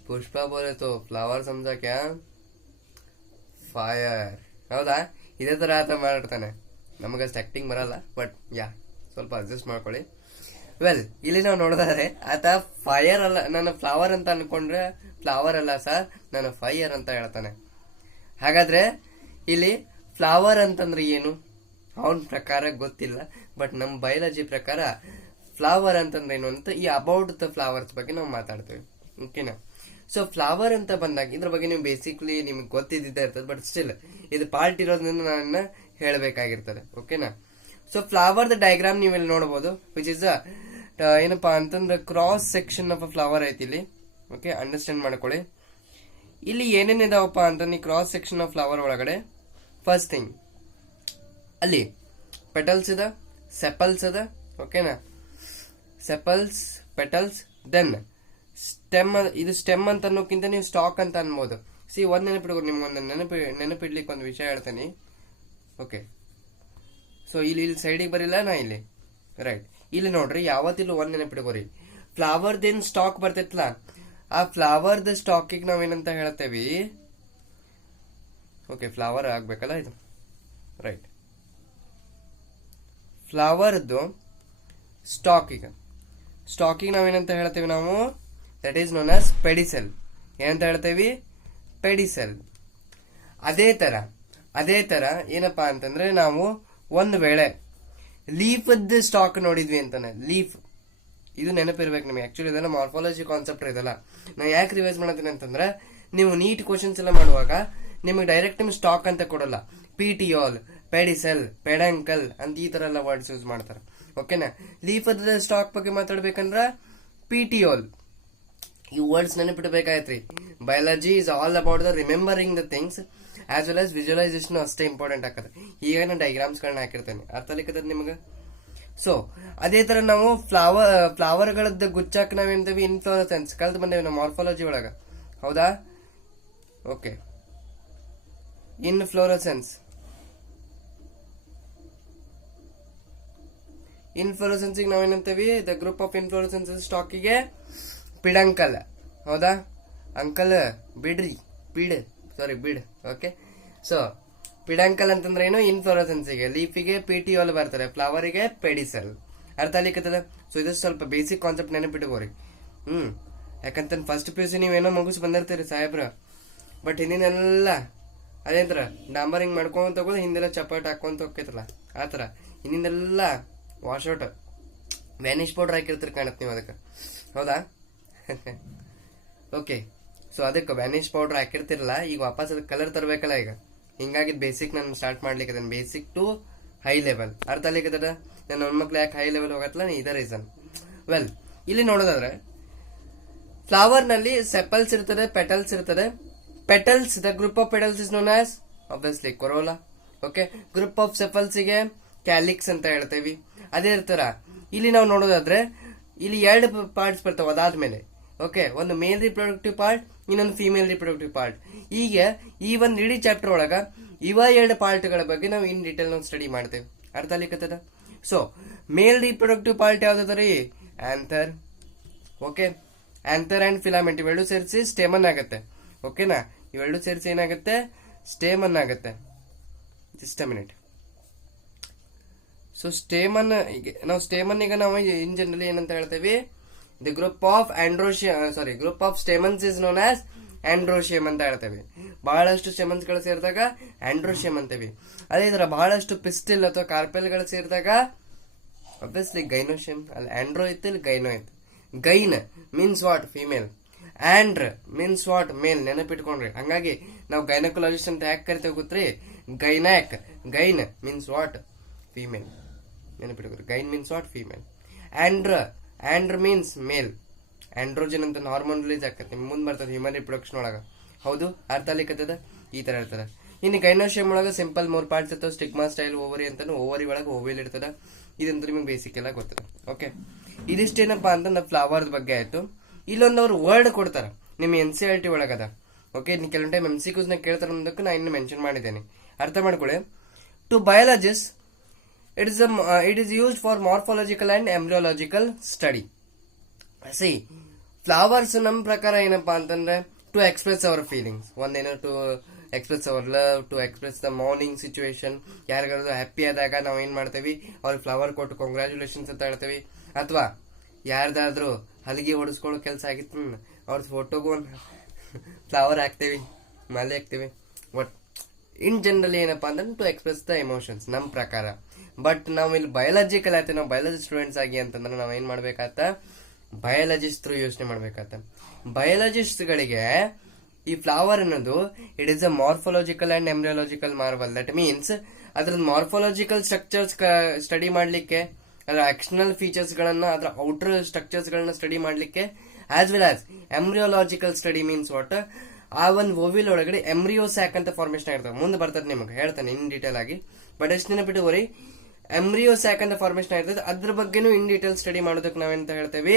ಪುಷ್ಪ ಬೋಲೆ ಫ್ಲವರ್ ಸಮಜಾ ಕ್ಯಾ ಫೈರ್. ಹೌದಾ, ಇದೇ ತರ ಆತ ಮಾಡಿರ್ತಾನೆ. ನಮಗಷ್ಟು ಆಕ್ಟಿಂಗ್ ಬರಲ್ಲ, ಬಟ್ ಯಾ ಸ್ವಲ್ಪ ಅಡ್ಜಸ್ಟ್ ಮಾಡ್ಕೊಳ್ಳಿ. ವೆಲ್, ಇಲ್ಲಿ ನಾವು ನೋಡಿದ್ರೆ ಆತ ಫೈರ್ ಅಲ್ಲ, ನಾನು ಫ್ಲವರ್ ಅಂತ ಅನ್ಕೊಂಡ್ರೆ ಫ್ಲವರ್ ಅಲ್ಲ ಸರ್, ನಾನು ಫೈರ್ ಅಂತ ಹೇಳ್ತಾನೆ. ಹಾಗಾದ್ರೆ ಇಲ್ಲಿ ಫ್ಲವರ್ ಅಂತಂದ್ರೆ ಏನು ಅವನ ಪ್ರಕಾರ ಗೊತ್ತಿಲ್ಲ, ಬಟ್ ನಮ್ಮ ಬಯಾಲಜಿ ಪ್ರಕಾರ ಫ್ಲವರ್ ಅಂತಂದ್ರೆ ಏನು ಅಂತ ಈ ಅಬೌಟ್ ದ ಫ್ಲವರ್ಸ್ ಬಗ್ಗೆ ನಾವು ಮಾತಾಡ್ತೇವೆ. ಓಕೆನಾ? ಸೊ ಫ್ಲವರ್ ಅಂತ ಬಂದಾಗ ಇದ್ರ ಬಗ್ಗೆ ನೀವು ಬೇಸಿಕ್ಲಿ ನಿಮ್ಗೆ ಗೊತ್ತಿದ್ದೇ ಇರ್ತದೆ, ಬಟ್ ಸ್ಟಿಲ್ ಇದು ಪಾರ್ಟ್ ಇರೋದ್ರಿಂದ ನಾನು ಹೇಳಬೇಕಾಗಿರ್ತದೆ. ಓಕೆನಾ? ಸೊ ಫ್ಲವರ್ ದ ಡಯಾಗ್ರಾಮ್ ನೀವು ಇಲ್ಲಿ ನೋಡಬಹುದು, ವಿಚ್ ಇಸ್ ಏನಪ್ಪಾ ಅಂತಂದ್ರೆ cross section of a flower ಐತಿ ಇಲ್ಲಿ. ಓಕೆ, ಅಂಡರ್ಸ್ಟ್ಯಾಂಡ್ ಮಾಡ್ಕೊಳ್ಳಿ. ಇಲ್ಲಿ ಏನೇನ್ ಇದಾವಪ್ಪ ಅಂತಂದ್ರೆ ಈ ಕ್ರಾಸ್ ಸೆಕ್ಷನ್ ಆಫ್ ಫ್ಲವರ್ ಒಳಗಡೆ ಫಸ್ಟ್ ಥಿಂಗ್ ಅಲ್ಲಿ ಪೆಟಲ್ಸ್ ಇದ, ಸೆಪಲ್ಸ್ ಅದ. ಓಕೆನಾ? Sepals, petals, then stem. ಇದು ಸ್ಟೆಮ್ ಅಂತ ಅನ್ನೋಕ್ಕಿಂತ ನೀವು ಸ್ಟಾಕ್ ಅಂತ ಅನ್ಬೋದು. ಒಂದ್ ನೆನಪಿಡ್ಕೊ, ನಿಮ್ಗೊಂದು ನೆನಪಿಡ್ಲಿಕ್ಕೆ ಒಂದು ವಿಷಯ ಹೇಳ್ತೀನಿ. ಓಕೆ, ಸೊ ಇಲ್ಲಿ ಸೈಡಿಗೆ ಬರಿಲ್ಲ ನಾ ಇಲ್ಲಿ, ರೈಟ್. ಇಲ್ಲಿ ನೋಡ್ರಿ, ಯಾವತ್ತಿಲ್ಲ ಒಂದ್ ನೆನಪಿಡ್ಕೋರಿ, ಫ್ಲವರ್ದೇನ್ ಸ್ಟಾಕ್ ಬರ್ತೈತ್ಲಾ, ಆ ಫ್ಲವರ್ದ ಸ್ಟಾಕಿಗೆ ನಾವೇನಂತ ಹೇಳ್ತೇವಿ. ಓಕೆ, ಫ್ಲವರ್ ಆಗ್ಬೇಕಲ್ಲ ಇದು, ರೈಟ್. ಫ್ಲವರ್ದು ಸ್ಟಾಕಿಗೆ ನಾವೇನಂತ ಹೇಳ್ತೇವೆ ನಾವು, ದಟ್ ಈಸ್ ನೋನ್ ಆಸ್ ಪೆಡಿಸೆಲ್. ಏನಂತ ಹೇಳ್ತೇವಿ? ಪೆಡಿಸೆಲ್. ಅದೇ ತರ ಏನಪ್ಪಾ ಅಂತಂದ್ರೆ ನಾವು ಒಂದ್ ವೇಳೆ ಲೀಫ್ ಸ್ಟಾಕ್ ನೋಡಿದ್ವಿ ಅಂತಾನೆ, ಲೀಫ್ ಇದು ನೆನಪಿರ್ಬೇಕು ನಿಮಗೆ. ಆಕ್ಚುಲಿ ಇದೆಲ್ಲ ಮಾರ್ಫಾಲಜಿ ಕಾನ್ಸೆಪ್ಟ್ ಇದೆಲ್ಲ ನಾ ಯಾಕೆ ರಿವೈಸ್ ಮಾಡತ್ತೀನಿ ಅಂತಂದ್ರೆ, ನೀವು ನೀಟ್ ಕ್ವಶನ್ಸ್ ಎಲ್ಲ ಮಾಡುವಾಗ ನಿಮಗೆ ಡೈರೆಕ್ಟ್ ನಿಮ್ಗೆ ಸ್ಟಾಕ್ ಅಂತ ಕೊಡಲ್ಲ. ಪಿಟಿಯೋಲ್, ಪೆಡಿಸೆಲ್, ಪೆಡಂಕಲ್ ಅಂತ ಈ ತರ ಎಲ್ಲ ವರ್ಡ್ಸ್ ಯೂಸ್ ಮಾಡ್ತಾರೆ. ಓಕೆನಾ? ಲೀಫ್ ಸ್ಟಾಕ್ ಬಗ್ಗೆ ಮಾತಾಡ್ಬೇಕಂದ್ರ ಪಿಟಿಯೋಲ್, ಈ ವರ್ಡ್ಸ್ ನೆನಪಿಡಬೇಕಾಯ್ತ್ರಿ. Biology is all about the remembering the things as well as visualisation ಅಷ್ಟೇ ಇಂಪಾರ್ಟೆಂಟ್ ಆಗ್ತದೆ. ಈಗ ನಾನು ಡಯಾಗ್ರಾಮ್ಸ್ ಗಳನ್ನ ಹಾಕಿರ್ತೇನೆ, ಅರ್ಥ ಆಗ್ಲಿಕ್ಕದ ನಿಮ್ಗೆ. ಸೊ ಅದೇ ತರ ನಾವು ಫ್ಲವರ್ ಗಳದ್ದು ಗುಚ್ಚಾಕ್ ನಾವೇನ್ತೇವಿ ಇನ್ಫ್ಲೋರೆಸೆನ್ಸ್ ಕಲ್ತ್ ಬಂದೇವಿ ನಾವು ಮಾರ್ಫಾಲಜಿ ಒಳಗ. ಹೌದಾ? ಓಕೆ, ಇನ್ಫ್ಲೋರೆಸೆನ್ಸ್ ನಾವೇನಂತೇವಿ, ದ ಗ್ರೂಪ್ ಆಫ್ ಇನ್ಫ್ಲೋರೆಸೆನ್ಸ್ ಸ್ಟಾಕಿಗೆ ಪಿಡಂಕಲ್. ಹೌದಾ? ಅಂಕಲ್ ಬಿಡ್. ಓಕೆ, ಸೊ ಪಿಡಂಕಲ್ ಅಂತಂದ್ರೆ ಏನು? ಇನ್ಫ್ಲೋರೆಸೆನ್ಸ್ಗೆ. ಲೀಫಿಗೆ ಪಿಟಿಯೋಲ್ ಬರ್ತಾರೆ, ಫ್ಲವರಿಗೆ ಪೆಡಿಸೆಲ್. ಅರ್ಥ ಆಗ್ಲಿಕ್ಕದ? ಸೊ ಇದು ಸ್ವಲ್ಪ ಬೇಸಿಕ್ ಕಾನ್ಸೆಪ್ಟ್ ನೆನಪಿಟ್ಕೋರಿ. ಯಾಕಂತ ಫಸ್ಟ್ PUC ನೀವೇನೋ ಮುಗಿಸ್ ಬಂದಿರ್ತೀರಿ ಸಾಹೇಬ್ರ, ಬಟ್ ಹಿಂದಿನೆಲ್ಲ ಅದೇಂತರ ಡಾಂಬರಿಂಗ್ ಮಾಡ್ಕೊಂತ ಹೋಗೋದು, ಹಿಂದೆಲ್ಲ ಚಪಾಟ್ ಹಾಕೊಂತ ಹೋಗ್ತೈತಲ್ಲ ಆತರ. ಹಿಂದಿಂದೆಲ್ಲ ವಾಶ್ಔಟ್ ವ್ಯಾನಿಷ್ ಪೌಡರ್ ಹಾಕಿರ್ತೀರಿ ಕಾಣತ್ ನೀವು ಅದಕ್ಕೆ. ಹೌದಾ? ಓಕೆ, ಸೊ ಅದಕ್ಕೆ ವ್ಯಾನಿಷ್ ಪೌಡರ್ ಹಾಕಿರ್ತಿರಲ್ಲ, ಈಗ ವಾಪಸ್ ಅದಕ್ಕೆ ಕಲರ್ ತರಬೇಕಲ್ಲ ಈಗ. ಹಿಂಗಾಗಿ ಬೇಸಿಕ್ ನಾನು ಸ್ಟಾರ್ಟ್ ಮಾಡ್ಲಿಕ್ಕೆ, ಬೇಸಿಕ್ ಟು ಹೈ ಲೆವೆಲ್. ಅರ್ಥ ಆಗ್ಲಿಕ್ಕದ? ನನ್ನ ಹೆಣ್ಮಕ್ಳು ಯಾಕೆ ಹೈ ಲೆವೆಲ್ ಹೋಗತ್ತಲ್ಲ, ಇದೇ ರೀಸನ್. ವೆಲ್, ಇಲ್ಲಿ ನೋಡೋದಾದ್ರೆ ಫ್ಲವರ್ ನಲ್ಲಿ ಸೆಪಲ್ಸ್ ಇರ್ತದೆ, ಪೆಟಲ್ಸ್ ಇರ್ತದೆ. Petals, the group of petals is known as obviously corolla. Okay, group of sepals ಗೆ ಕ್ಯಾಲಿಕ್ಸ್ ಅಂತ ಹೇಳ್ತೇವಿ. ಅದೇ ತರ ಇಲ್ಲಿ ನಾವು ನೋಡೋದಾದ್ರೆ ಇಲ್ಲಿ 2 ಪಾರ್ಟ್ಸ್ ಬರ್ತಾವ ಅದಾದ್ಮೇಲೆ. ಓಕೆ, ಒಂದು ಮೇಲ್ ರಿಪ್ರೊಡಕ್ಟಿವ್ ಪಾರ್ಟ್, ಇನ್ನೊಂದು ಫಿಮೇಲ್ ರಿಪ್ರೊಡಕ್ಟಿವ್ ಪಾರ್ಟ್. ಈಗ ಈ ಒಂದು ಇಡೀ ಚಾಪ್ಟರ್ ಒಳಗ ಇವ 2 ಪಾರ್ಟ್ ಗಳ ಬಗ್ಗೆ ನಾವು ಇನ್ ಡೀಟೇಲ್ ನಾವು ಸ್ಟಡಿ ಮಾಡ್ತೇವೆ. ಅರ್ಥ ಆಗ್ಲಿಕ್ಕತ್ತದ? ಸೊ ಮೇಲ್ ರಿಪ್ರೊಡಕ್ಟಿವ್ ಪಾರ್ಟ್ ಯಾವ್ದದ ರೀ? Anther. Okay, anther and filament ಇವೆರಡು ಸೇರಿಸಿ ಸ್ಟೆಮನ್ ಆಗತ್ತೆ. ಓಕೆನಾ? ಇವೆರಡು ಸೇರಿಸಿ ಏನಾಗುತ್ತೆ? ಸ್ಟೇಮನ್ ಆಗತ್ತೆ. Just a minute. So stamen, ಈಗ ನಾವು ಇನ್ ಜನರಲಿ ಏನಂತ ಹೇಳ್ತೇವೆ? The group of stamens is known as androecium ಅಂತ ಹೇಳ್ತೇವೆ. ಬಹಳಷ್ಟು ಸ್ಟೆಮನ್ಸ್ ಗಳು ಸೇರಿದಾಗ ಆಂಡ್ರೋಶಿಯಂ ಅಂತೇವಿ. ಅದೇ ತರ ಬಹಳಷ್ಟು ಪಿಸ್ಟಿಲ್ ಅಥವಾ ಕಾರ್ಪೆಲ್ ಗಳು ಸೇರಿದಾಗ ಆಬ್ವಿಯಸ್ಲಿ ಗೈನೋಶಿಯಂ. ಅಲ್ಲಿ ಆಂಡ್ರೋ ಇತ್ತು, ಇಲ್ಲಿ ಗೈನೋ ಇತ್ತು. Gyn means what? Female. Andr means what? Male. ನೆನಪಿಟ್ಕೊಂಡ್ರಿ. ಹಂಗಾಗಿ ನಾವು ಗೈನಕೊಲಾಜಿಸ್ಟ್ ಅಂತ ಯಾಕೆ ಕರಿತೇವೆ ಗೊತ್ತ್ರಿ? Gynaec. Gyn means what? Female. ನೆನಪಿಟ್ಕೊರಿ. Gyn means what? Female. Andr means male. Androgen ಅಂತ ಹಾರ್ಮೋನ್ ರಿಲೀಸ್ ಆಗ್ತದೆ, ಮುಂದ್ ಬರ್ತದೆ ಹ್ಯೂಮನ್ ರಿಪ್ರೊಡಕ್ಷನ್ ಒಳಗ. ಹೌದು? ಅರ್ಥ ಆಗ್ಲಿಕ್ಕತ್ತದ? ಈ ತರ ಇರ್ತದ. ಇನ್ನು ಗೈನೋಶಿಯಂ ಒಳಗ ಸಿಂಪಲ್ 3 ಪಾರ್ಟ್ಸ್ ಇರ್ತಾವ. ಸ್ಟಿಗ್ಮಾ, ಸ್ಟೈಲ್, ಓವರಿ ಅಂತಾನು. ಓವರಿ ಒಳಗ ಓವೆಲ್ ಇರ್ತದ. ಇದಂತೂ ನಿಮಗೆ ಬೇಸಿಕ್ ಎಲ್ಲ ಗೊತ್ತದ. ಓಕೆ, ಇದಿಷ್ಟೇನಪ್ಪಾ ಅಂತಂದ್ರೆ ಫ್ಲವರ್ ಬಗ್ಗೆ ಆಯ್ತು. ಇಲ್ಲೊಂದು ಅವ್ರು ವರ್ಡ್ ಕೊಡ್ತಾರ ನಿಮ್ NCERT ಒಳಗದ. ಓಕೆ, ಕೆಲವೊಂದು ಟೈಮ್ MCQs ನ ಕೇಳ್ತಾರ ಅನ್ನೋದಕ್ಕೆ ನಾ ಇನ್ನು ಮೆನ್ಷನ್ ಮಾಡಿದ್ದೇನೆ. ಅರ್ಥ ಮಾಡ್ಕೊಳ್ಳಿ. To biologist it is used for morphological and embryological study. See, flowers ನಮ್ ಪ್ರಕಾರ ಏನಪ್ಪಾ ಅಂತಂದ್ರೆ ಟು ಎಕ್ಸ್ಪ್ರೆಸ್ ಅವರ್ ಫೀಲಿಂಗ್ಸ್, ಒಂದೇನೋ to express our love, to express the mourning situation. ಯಾರಿಗಾದ್ರು ಹ್ಯಾಪಿ ಆದಾಗ ನಾವ್ ಏನ್ ಮಾಡ್ತೇವಿ, ಅವ್ರಿಗೆ ಫ್ಲವರ್ ಕೊಟ್ಟು ಕಂಗ್ರಾಚುಲೇಷನ್ಸ್ ಅಂತ ಹೇಳ್ತೇವಿ. ಅಥವಾ ಯಾರ್ದಾದ್ರು ಹಲಿಗೆ ಹೊಡಿಸ್ಕೊಳ್ಳೋ ಕೆಲಸ ಆಗಿತ್ತು, ಅವ್ರ ಫೋಟೋಗೂ ಒಂದು ಫ್ಲವರ್ ಹಾಕ್ತೇವಿ, ಮಾಲೆ ಹಾಕ್ತೇವಿ. ಬಟ್ ಇನ್ ಜನರಲ್ ಏನಪ್ಪಾ ಅಂದ್ರೆ ಟು ಎಕ್ಸ್ಪ್ರೆಸ್ ದ ಎಮೋಷನ್ಸ್ ನಮ್ ಪ್ರಕಾರ. ಬಟ್ ನಾವು ಇಲ್ಲಿ ಬಯಾಲಜಿಕಲ್ ಆಯ್ತು, ನಾವು ಬಯಾಲಜಿ ಸ್ಟೂಡೆಂಟ್ಸ್ ಆಗಿ ಅಂತಂದ್ರೆ ನಾವ್ ಏನ್ ಮಾಡ್ಬೇಕಾತ, ಬಯಾಲಜಿಸ್ಟ್ ಯೋಚನೆ ಮಾಡ್ಬೇಕಾತ. ಬಯಾಲಜಿಸ್ಟ್ ಗಳಿಗೆ ಈ ಫ್ಲವರ್ ಅನ್ನೋದು it is a morphological and embryological marvel. That means ಅದ್ರ ಮಾರ್ಫಾಲಜಿಕಲ್ ಸ್ಟ್ರಕ್ಚರ್ಸ್ ಸ್ಟಡಿ ಮಾಡ್ಲಿಕ್ಕೆ, ಅದರ ಎಕ್ಸ್ಟರ್ನಲ್ ಫೀಚರ್ಸ್ ಗಳನ್ನ, ಅದರ ಔಟರ್ ಸ್ಟ್ರಕ್ಚರ್ಸ್ ಗಳನ್ನ ಸ್ಟಡಿ ಮಾಡ್ಲಿಕ್ಕೆ, as well as embryological study means what, ಆ ಒಂದು ಓವಿಲ್ ಒಳಗಡೆ ಎಂಬ್ರಿಯೋ ಸ್ಯಾಕ್ ಅಂತ ಫಾರ್ಮೇಶನ್ ಇರ್ತದೆ. ಮುಂದೆ ಬರ್ತದೆ ನಿಮಗೆ ಹೇಳ್ತಾನೆ ಇನ್ ಡೀಟೇಲ್ ಆಗಿ. ಬಟ್ ಎಷ್ಟು ನೆನಪಿಟ್ಟುವರಿ, ಎಂಬ್ರಿಯೋ ಸ್ಯಾಕ್ ಅಂತ ಫಾರ್ಮೇಶನ್ ಇರ್ತದೆ, ಅದ್ರ ಬಗ್ಗೆನೂ ಇನ್ ಡೀಟೇಲ್ ಸ್ಟಡಿ ಮಾಡೋದಕ್ಕೆ ನಾವೆಂತ ಹೇಳ್ತೇವೆ,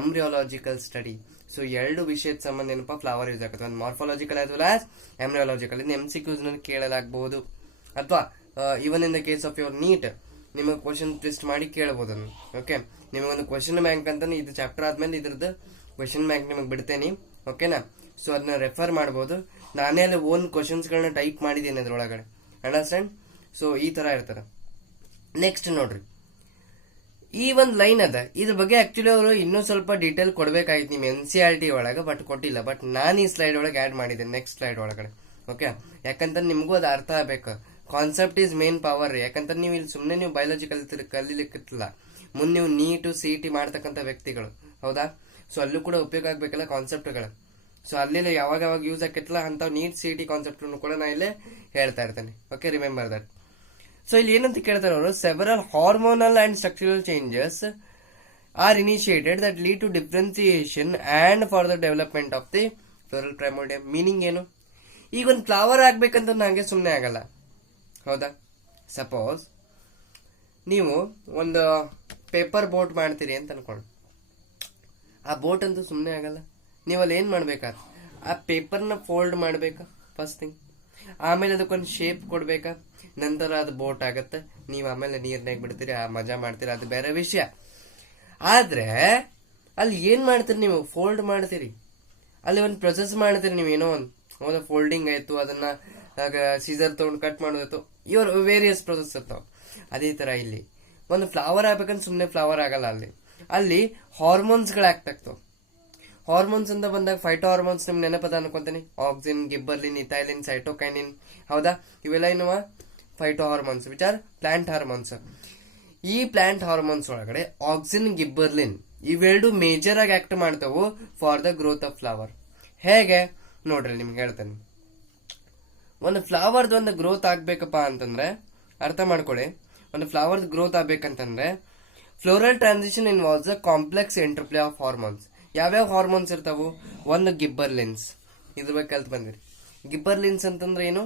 ಎಂಬ್ರಿಯಾಲಜಿಕಲ್ ಸ್ಟಡಿ. ಸೊ ಎರಡು ವಿಷಯದ ಸಂಬಂಧ ಏನಪ್ಪಾ ಫ್ಲವರ್ ಯೂಸ್ ಆಗುತ್ತೆ, ಒಂದು morphological as well as embryological. ಇನ್ನು MCQs ಕೇಳಲಾಗಬಹುದು, ಅಥವಾ even in the case of your NEET ನಿಮಗೆ ಕ್ವಶನ್ ಟ್ವಿಸ್ಟ್ ಮಾಡಿ ಕೇಳಬಹುದು. ಓಕೆ, ನಿಮಗೊಂದು ಕ್ವಶನ್ ಬ್ಯಾಂಕ್ ಅಂತ ಇದು ಚಾಪ್ಟರ್ ಆದ್ಮೇಲೆ ಇದ್ರದ್ದು ಕ್ವಶನ್ ಬ್ಯಾಂಕ್ ನಿಮಗೆ ಬಿಡ್ತೇನೆ. ಓಕೆನಾ? ಸೊ ಅದನ್ನ ರೆಫರ್ ಮಾಡಬಹುದು. ನಾನೇ ಅಲ್ಲಿ ಓನ್ ಕ್ವಶನ್ಸ್ ಗಳನ್ನ ಟೈಪ್ ಮಾಡಿದ್ದೀನಿ ಅದ್ರೊಳಗಡೆ. ಅಂಡರ್ಸ್ಟ್ಯಾಂಡ್? ಸೊ ಈ ತರ ಇರ್ತದೆ. ನೆಕ್ಸ್ಟ್ ನೋಡ್ರಿ, ಈ ಒಂದ್ ಲೈನ್ ಅದ, ಇದ್ರ ಬಗ್ಗೆ ಆಕ್ಚುಲಿ ಅವರು ಇನ್ನೂ ಸ್ವಲ್ಪ ಡೀಟೇಲ್ ಕೊಡ್ಬೇಕಾಗಿತ್ತು ನಿಮ್ NCERT ಒಳಗೆ, ಬಟ್ ಕೊಟ್ಟಿಲ್ಲ. ಬಟ್ ನಾನು ಈ ಸ್ಲೈಡ್ ಒಳಗೆ ಆಡ್ ಮಾಡಿದ್ದೇನೆ, ನೆಕ್ಸ್ಟ್ ಸ್ಲೈಡ್ ಒಳಗಡೆ. ಓಕೆ, ಯಾಕಂತ ನಿಮ್ಗೂ ಅದು ಅರ್ಥ ಆಗ್ಬೇಕು. Concept is main power. ಯಾಕಂತ ನೀವು ಇಲ್ಲಿ ಸುಮ್ನೆ ನೀವು ಬಯಾಲಜಿ ಕಲಿಲಿಕ್ಕಿಲ್ಲ, ಮುಂದೆ ನೀವು ನೀಟು CET ಮಾಡ್ತಕ್ಕಂಥ ವ್ಯಕ್ತಿಗಳು, ಹೌದಾ? ಸೊ ಅಲ್ಲೂ ಕೂಡ ಉಪಯೋಗ ಆಗ್ಬೇಕಲ್ಲ ಕಾನ್ಸೆಪ್ಟ್ಗಳು. ಸೊ ಅಲ್ಲಿ ಯಾವಾಗ ಯೂಸ್ ಆಕೈತಲ್ಲ ಅಂತ ನೀಟ್ CET ಕಾನ್ಸೆಪ್ಟ್ ಕೂಡ ನಾ ಇಲ್ಲೇ ಹೇಳ್ತಾ ಇರ್ತೇನೆ. Okay, remember that. ಸೊ ಇಲ್ಲಿ ಏನಂತ ಕೇಳ್ತಾರೆ ಅವರು, several hormonal and structural changes are initiated that lead to differentiation and for the development of the floral primordium. Meaning ಏನು? ಈಗ ಒಂದು ಫ್ಲವರ್ ಆಗ್ಬೇಕಂತ ನಂಗೆ ಸುಮ್ಮನೆ ಆಗಲ್ಲ, ಹೌದಾ? ಸಪೋಸ್ ನೀವು ಒಂದು ಪೇಪರ್ ಬೋಟ್ ಮಾಡ್ತೀರಿ ಅಂತ ಅನ್ಕೊಂಡು, ಆ ಬೋಟ್ ಅಂತೂ ಸುಮ್ಮನೆ ಆಗಲ್ಲ. ನೀವಲ್ಲಿ ಏನ್ ಮಾಡ್ಬೇಕಾ, ಆ ಪೇಪರ್ನ ಫೋಲ್ಡ್ ಮಾಡ್ಬೇಕಾ ಫಸ್ಟ್ ಥಿಂಗ್, ಆಮೇಲೆ ಅದಕ್ಕೊಂದು ಶೇಪ್ ಕೊಡ್ಬೇಕಾ, ನಂತರ ಅದು ಬೋಟ್ ಆಗತ್ತೆ. ನೀವು ಆಮೇಲೆ ನೀರ್ನಾಗ ಬಿಡ್ತೀರಿ, ಆ ಮಜಾ ಮಾಡ್ತೀರಿ, ಅದು ಬೇರೆ ವಿಷಯ. ಆದ್ರೆ ಅಲ್ಲಿ ಏನ್ ಮಾಡ್ತೀರಿ, ನೀವು ಫೋಲ್ಡ್ ಮಾಡ್ತೀರಿ, ಅಲ್ಲಿ ಒಂದು ಪ್ರೊಸೆಸ್ ಮಾಡ್ತೀರಿ. ನೀವು ಏನೋ ಒಂದು ಹೌದಾ, ಫೋಲ್ಡಿಂಗ್ ಆಯ್ತು, ಅದನ್ನ ಸೀಸರ್ ತಗೊಂಡು ಕಟ್ ಮಾಡೋದಾಯ್ತು, ಇವ್ರ ವೇರಿಯಸ್ ಪ್ರೊಸೆಸ್ ಇರ್ತಾವ. ಅದೇ ತರ ಇಲ್ಲಿ ಒಂದು ಫ್ಲವರ್ ಆಗ್ಬೇಕಂದ್ರೆ ಸುಮ್ನೆ ಫ್ಲವರ್ ಆಗಲ್ಲ. ಅಲ್ಲಿ ಹಾರ್ಮೋನ್ಸ್ ಗಳು ಆಗ್ತಾವ. ಹಾರ್ಮೋನ್ಸ್ ಅಂತ ಬಂದಾಗ ಫೈಟೋ ಹಾರ್ಮೋನ್ಸ್ ನಿಮ್ಗೆ ನೆನಪದ ಅನ್ಕೊಂತೀನಿ. ಆಕ್ಸಿನ್, ಗಿಬ್ಬರ್ಲಿನ್, ಇಥೈಲಿನ್, ಸೈಟೋಕೈನಿನ್, ಹೌದಾ? ಇವೆಲ್ಲ ಏನವ phyto hormones which are plant hormones. ಈ ಪ್ಲಾಂಟ್ ಹಾರ್ಮೋನ್ಸ್ ಒಳಗಡೆ ಆಕ್ಸಿನ್, ಗಿಬ್ಬರ್ಲಿನ್ ಇವೆರಡು ಮೇಜರ್ ಆಗಿ ಆಕ್ಟ್ ಮಾಡ್ತಾವು for the growth of flower. ಹೇಗೆ ನೋಡ್ರಿ, ನಿಮ್ಗೆ ಹೇಳ್ತೇನೆ. ಒಂದು ಫ್ಲವರ್ದ ಒಂದು ಗ್ರೋತ್ ಆಗ್ಬೇಕಪ್ಪ ಅಂತಂದ್ರೆ ಅರ್ಥ ಮಾಡ್ಕೊಳ್ಳಿ. ಒಂದು ಫ್ಲವರ್ದ ಗ್ರೋತ್ ಆಗ್ಬೇಕಂತಂದ್ರೆ floral transition involves a complex interplay of hormones. ಯಾವ್ಯಾವ ಹಾರ್ಮೋನ್ಸ್ ಇರ್ತಾವು? ಒಂದು ಗಿಬ್ಬರ್ಲಿನ್ಸ್, ಇದ್ರ ಬಗ್ಗೆ ಕಲ್ತ್ ಬಂದಿರಿ. ಗಿಬ್ಬರ್ಲಿನ್ಸ್ ಅಂತಂದ್ರೆ ಏನು?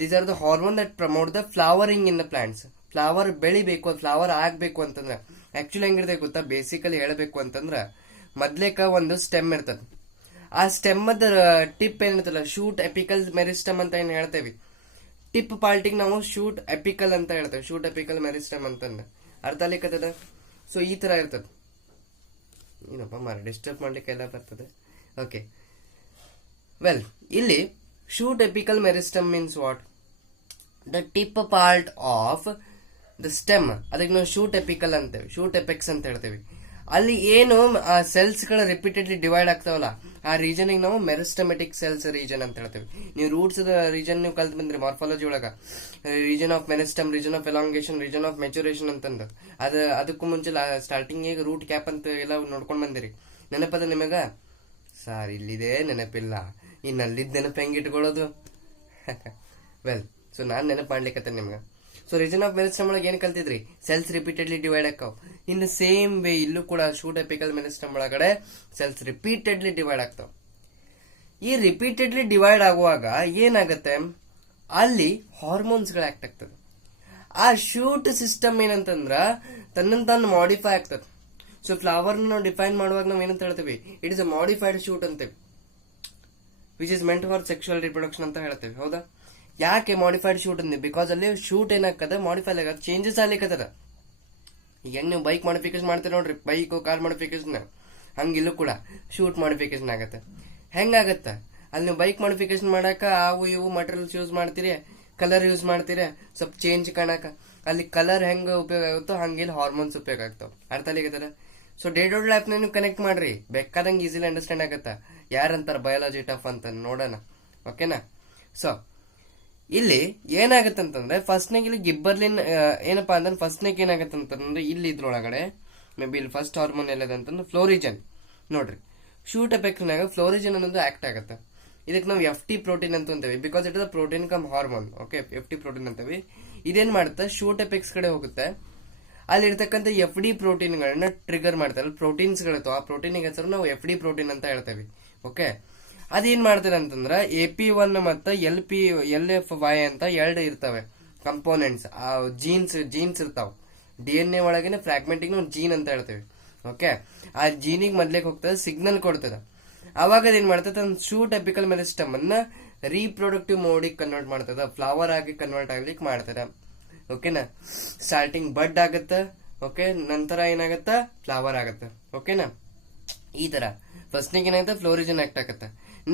These are the hormone that promote the flowering in the plants. Flower ಬೆಳಿಬೇಕು, ಫ್ಲವರ್ ಆಗ್ಬೇಕು ಅಂತಂದ್ರೆ ಆಕ್ಚುಲಿ ಹೆಂಗಿರ್ತದೆ ಗೊತ್ತಾ? ಬೇಸಿಕಲಿ ಹೇಳಬೇಕು ಅಂತಂದ್ರ ಮೊದ್ಲೇಕ ಒಂದು ಸ್ಟೆಮ್ ಇರ್ತದ. ಆ ಸ್ಟೆಮ್ ಅದ ಟಿಪ್ ಏನಿರ್ತಲ್ಲ, ಶೂಟ್ ಎಪಿಕಲ್ ಮೆರಿಸ್ಟಮ್ ಅಂತ ಏನ್ ಹೇಳ್ತೇವಿ. ಟಿಪ್ ಪಾರ್ಟಿಗೆ ನಾವು ಶೂಟ್ ಎಪಿಕಲ್ ಅಂತ ಹೇಳ್ತೇವೆ, ಶೂಟ್ ಎಪಿಕಲ್ ಮೆರಿಸ್ಟಮ್ ಅಂತಂದ್ರೆ ಅರ್ಥ ಅಲ್ಲಿಕತ್ತದ. ಸೊ ಈ ತರ ಇರ್ತದ. ಏನಪ್ಪ ಮಾರ ಡಿಸ್ಟರ್ಬ್ ಮಾಡ್ಲಿಕ್ಕೆ ಎಲ್ಲ ಬರ್ತದೆ. ಓಕೆ, ವೆಲ್, ಇಲ್ಲಿ shoot apical meristem means what? The tip part of the stem, ಅದಕ್ಕೆ ನಾವು ಶೂಟ್ ಎಪಿಕಲ್ ಅಂತೇವೆ, ಶೂಟ್ ಎಪೆಕ್ಸ್ ಅಂತ ಹೇಳ್ತೇವೆ. ಅಲ್ಲಿ ಏನು ಆ ಸೆಲ್ಸ್ ಗಳ ರಿಪೀಟೆಡ್ಲಿ ಡಿವೈಡ್ ಆಗ್ತಾವಲ್ಲ, ಆ ರೀಜನ್ ನಾವು ಮೆರಿಸ್ಟಮೆಟಿಕ್ ಸೆಲ್ಸ್ ರೀಜನ್ ಅಂತ ಹೇಳ್ತೇವೆ. ನೀವು ರೂಟ್ಸ್ ರೀಜನ್ ನೀವು ಕಲ್ತ್ ಬಂದ್ರಿ ಮಾರ್ಫಾಲಜಿ ಒಳಗ, region of meristem, region of elongation, region of maturation ಅಂತಂದ. ಅದಕ್ಕೂ ಮುಂಚೆ ಸ್ಟಾರ್ಟಿಂಗ್ ರೂಟ್ ಕ್ಯಾಪ್ ಅಂತ ಎಲ್ಲ ನೋಡ್ಕೊಂಡ್ ಬಂದಿರಿ. ನೆನಪದ ನಿಮಗ? ಸಾರ್ ಇಲ್ಲಿದೆ ನೆನಪಿಲ್ಲ, ಇನ್ನಲ್ಲಿದ್ದ ನೆನಪು ಹೆಂಗ್ ಇಟ್ಕೊಳ್ಳೋದು? ವೆಲ್, ಸೊ ನಾನ್ ನೆನಪು ಮಾಡ್ಲಿಕ್ಕೆ ನಿಮ್ಗೆ. ಸೊ ರೀಜನ್ ಆಫ್ ಮೆರಿಸ್ಟಮ್ ಒಳಗೆ ಏನ್ ಕಲ್ತಿದ್ರಿ? ಸೆಲ್ಸ್ ರಿಪೀಟೆಡ್ಲಿ ಡಿವೈಡ್ ಆಕಾವ್. ಇನ್ ಸೇಮ್ ವೇ ಇಲ್ಲೂ ಕೂಡ ಶೂಟ್ ಎಪಿಕಲ್ ಮೆರಿಸ್ಟಮ್ ಒಳಗಡೆ ಸೆಲ್ಸ್ ರಿಪೀಟೆಡ್ಲಿ ಡಿವೈಡ್ ಆಗ್ತಾವ. ಈ ರಿಪೀಟೆಡ್ಲಿ ಡಿವೈಡ್ ಆಗುವಾಗ ಏನಾಗತ್ತೆ, ಅಲ್ಲಿ ಹಾರ್ಮೋನ್ಸ್ ಗಳು ಆಕ್ಟ್ ಆಗ್ತದೆ. ಆ ಶೂಟ್ ಸಿಸ್ಟಮ್ ಏನಂತಂದ್ರ ತನ್ನನ್ನು ತಾನು ಮಾಡಿಫೈ ಆಗ್ತದೆ. ಸೊ ಫ್ಲವರ್ ನಾವು ಡಿಫೈನ್ ಮಾಡುವಾಗ ನಾವ್ ಏನಂತ ಹೇಳ್ತೇವೆ? It is a modified shoot ಅಂತೇವೆ, which is meant for sexual reproduction ಅಂತ ಹೇಳ್ತೇವೆ, ಹೌದಾ? ಯಾಕೆ ಮಾಡಿಫೈಡ್ ಶೂಟ್ ಅಂದಿ? ಬಿಕಾಸ್ ಅಲ್ಲಿ ಶೂಟ್ ಏನಾಗ್ತದ, ಮಾಡಿಫೈ ಆಗ ಚೇಂಜಸ್ ಆಗ್ಲಿಕ್ಕದ. ಈಗ ಹೆಂಗ್ ನೀವು ಬೈಕ್ ಮಾಡಿಫಿಕೇಶನ್ ಮಾಡ್ತೀರಿ ನೋಡ್ರಿ, ಬೈಕ್ ಕಾರ್ ಮಾಡಿಫಿಕೇಶನ್, ಹಂಗ ಇಲ್ಲೂ ಕೂಡ ಶೂಟ್ ಮಾಡಿಫಿಕೇಶನ್ ಆಗತ್ತೆ. ಹೆಂಗಾಗತ್ತ? ಅಲ್ಲಿ ನೀವು ಬೈಕ್ ಮಾಡಿಫಿಕೇಶನ್ ಮಾಡಾಕ ಅವು ಇವು ಮಟೀರಿಯಲ್ಸ್ ಯೂಸ್ ಮಾಡ್ತೀರಿ, ಕಲರ್ ಯೂಸ್ ಮಾಡ್ತೀರಿ, ಸ್ವಲ್ಪ ಚೇಂಜ್ ಕಾಣಾಕ. ಅಲ್ಲಿ ಕಲರ್ ಹೆಂಗ ಉಪಯೋಗ ಆಗುತ್ತೋ ಹಂಗಿಲ್ಲ ಹಾರ್ಮೋನ್ಸ್ ಉಪಯೋಗ ಆಗ್ತಾವ. ಅರ್ಥ ಆಗ್ಲಿಕತ್ತದ? So day to day life ನೀವು ಕನೆಕ್ಟ್ ಮಾಡ್ರಿ, ಬೇಕಾದಂಗೆ ಈಸಿಲಿ ಅಂಡರ್ಸ್ಟ್ಯಾಂಡ್ ಆಗತ್ತ. ಯಾರಂತಾರ ಬಯಾಲಜಿ ಟಫ್ ಅಂತ ನೋಡೋಣ, ಓಕೆನಾ? ಸೊ ಇಲ್ಲಿ ಏನಾಗತ್ತಂತಂದ್ರೆ ಫಸ್ಟ್ನಾಗ ಇಲ್ಲಿ ಗಿಬ್ಬರ್ಲಿನ್ ಏನಪ್ಪಾ ಅಂದ್ರೆ ಫಸ್ಟ್ನಾಗ ಏನಾಗತ್ತಂತಂದ್ರೆ ಇಲ್ಲಿ ಇದ್ರೊಳಗಡೆ ಮೇ ಬಿ ಇಲ್ಲಿ ಫಸ್ಟ್ ಹಾರ್ಮೋನ್ ಎಲ್ಲದಂತಂದ್ರೆ ಫ್ಲೋರಿಜನ್. ನೋಡ್ರಿ, ಶೂಟ್ ಎಫೆಕ್ಟ್ನಾಗ ಫ್ಲೋರಿಜನ್ ಅನ್ನೋದು ಆಕ್ಟ್ ಆಗತ್ತೆ. ಇದಕ್ಕೆ ನಾವು FT ಪ್ರೋಟೀನ್ ಅಂತ ಅಂತೀವಿ, because it is protein come hormone. Okay, FT protein ಅಂತೀವಿ. ಇದೇನ್ ಮಾಡುತ್ತೆ, ಶೂಟ್ ಎಫೆಕ್ಟ್ಸ್ ಕಡೆ ಹೋಗುತ್ತೆ. ಅಲ್ಲಿ ಇರ್ತಕ್ಕಂಥ FD ಪ್ರೋಟೀನ್ಗಳನ್ನ ಟ್ರಿಗರ್ ಮಾಡ್ತಾರೆ. ಪ್ರೋಟೀನ್ಸ್ ಗಳಿರ್ತಾವ, ಆ ಪ್ರೋಟೀನ್ ಹೆಸರು ನಾವು FD ಪ್ರೋಟೀನ್ ಅಂತ ಹೇಳ್ತೇವೆ. ಓಕೆ, ಅದೇನ್ ಮಾಡ್ತಾರೆ ಅಂತಂದ್ರ AP1 ಮತ್ತು LFY ಅಂತ ಎರಡು ಇರ್ತವೆ ಕಂಪೋನೆಂಟ್ಸ್. ಆ ಜೀನ್ಸ್ ಇರ್ತಾವ. DNA ಒಳಗೇನೆ ಫ್ರಾಗ್ಮೆಂಟಿಂಗ್ ಜೀನ್ ಅಂತ ಹೇಳ್ತೇವೆ. ಓಕೆ, ಆ ಜೀನಿಗೆ ಮೊದ್ಲೇಕ್ ಹೋಗ್ತದೆ, ಸಿಗ್ನಲ್ ಕೊಡ್ತದ. ಅವಾಗ ಅದೇನ್ ಮಾಡ್ತದೆ, ತನ್ನ ಶೂಟ್ ಎಪಿಕಲ್ ಮೆರಿಸ್ಟಮ್ ಅನ್ನ ರೀಪ್ರೊಡಕ್ಟಿವ್ ಮೋಡಿಗೆ ಕನ್ವರ್ಟ್ ಮಾಡ್ತದ, ಫ್ಲವರ್ ಆಗಿ ಕನ್ವರ್ಟ್ ಆಗ್ಲಿಕ್ಕೆ ಮಾಡ್ತದ. ಓಕೆನಾ? ಸ್ಟಾರ್ಟಿಂಗ್ ಬಡ್ ಆಗತ್ತ, ಓಕೆ, ನಂತರ ಏನಾಗತ್ತ, ಫ್ಲವರ್ ಆಗತ್ತ. ಓಕೆನಾ? ಈ ತರ ಫಸ್ಟ್ನಿಗೆ ಏನಾಗುತ್ತೆ, ಫ್ಲೋರಿಜನ್ ಆಕ್ಟ್ ಆಗತ್ತ.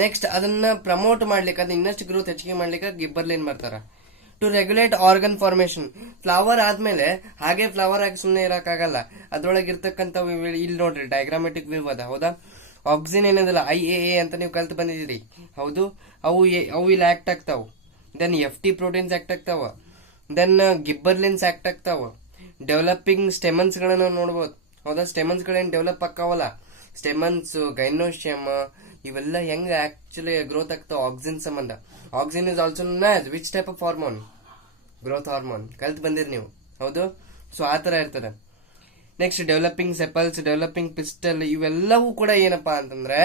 ನೆಕ್ಸ್ಟ್ ಅದನ್ನ ಪ್ರಮೋಟ್ ಮಾಡ್ಲಿಕ್ಕೆ, ಅದನ್ನ ಇನ್ನಷ್ಟು ಗ್ರೋತ್ ಹೆಚ್ಚಿಗೆ ಮಾಡ್ಲಿಕ್ಕೆ ಗಿಬ್ಬರ್ಲಿನ್ ಬರ್ತಾರ to regulate organ formation. Flower ಆದ್ಮೇಲೆ ಹಾಗೆ ಫ್ಲವರ್ ಆಗಿ ಸುಮ್ಮನೆ ಇರಕ್ಕಾಗಲ್ಲ. ಅದ್ರೊಳಗೆ ಇರ್ತಕ್ಕಂಥ ಇಲ್ಲಿ ನೋಡ್ರಿ ಡಯಾಗ್ರಾಮೆಟಿಕ್ ವ್ಯೂ ಅದ, ಹೌದಾ? ಆಕ್ಸಿನ್ ಏನದಲ್ಲ IAA ಅಂತ ನೀವು ಕಲ್ತು ಬಂದಿದ್ದೀರಿ, ಹೌದು? ಅವು ಇಲ್ಲಿ ಆಕ್ಟ್ ಆಗ್ತಾವ. ದೆನ್ FT ಪ್ರೋಟೀನ್ಸ್ ಆಕ್ಟ್ ಆಗ್ತಾವ. ದೆನ್ ಗಿಬ್ಬರ್ಲಿನ್ಸ್ ಆಕ್ಟ್ ಆಗ್ತಾವ. ಡೆವಲಪಿಂಗ್ ಸ್ಟೆಮನ್ಸ್ ಗಳನ್ನ ನೋಡ್ಬೋದು, ಹೌದಾ? ಸ್ಟೆಮನ್ಸ್ ಗಳೇನ್ ಡೆವಲಪ್ ಆಕ್ಕಾವಲ್ಲ, ಸ್ಟೆಮನ್ಸ್, ಗೈನೋಶಿಯಮ್ ಇವೆಲ್ಲ ಹೆಂಗ್ ಆಕ್ಚುಲಿ ಗ್ರೋತ್ ಆಗ್ತಾವ ಆಕ್ಸಿನ್ ಸಂಬಂಧ. Auxin is also known as which type of hormone? Growth hormone. ಕಲ್ತ್ ಬಂದಿರಿ ನೀವು, ಹೌದು? ಸೊ ಆ ತರ ಇರ್ತದೆ. Next developing sepals, developing pistil, ಇವೆಲ್ಲವೂ ಕೂಡ ಏನಪ್ಪಾ ಅಂತಂದ್ರೆ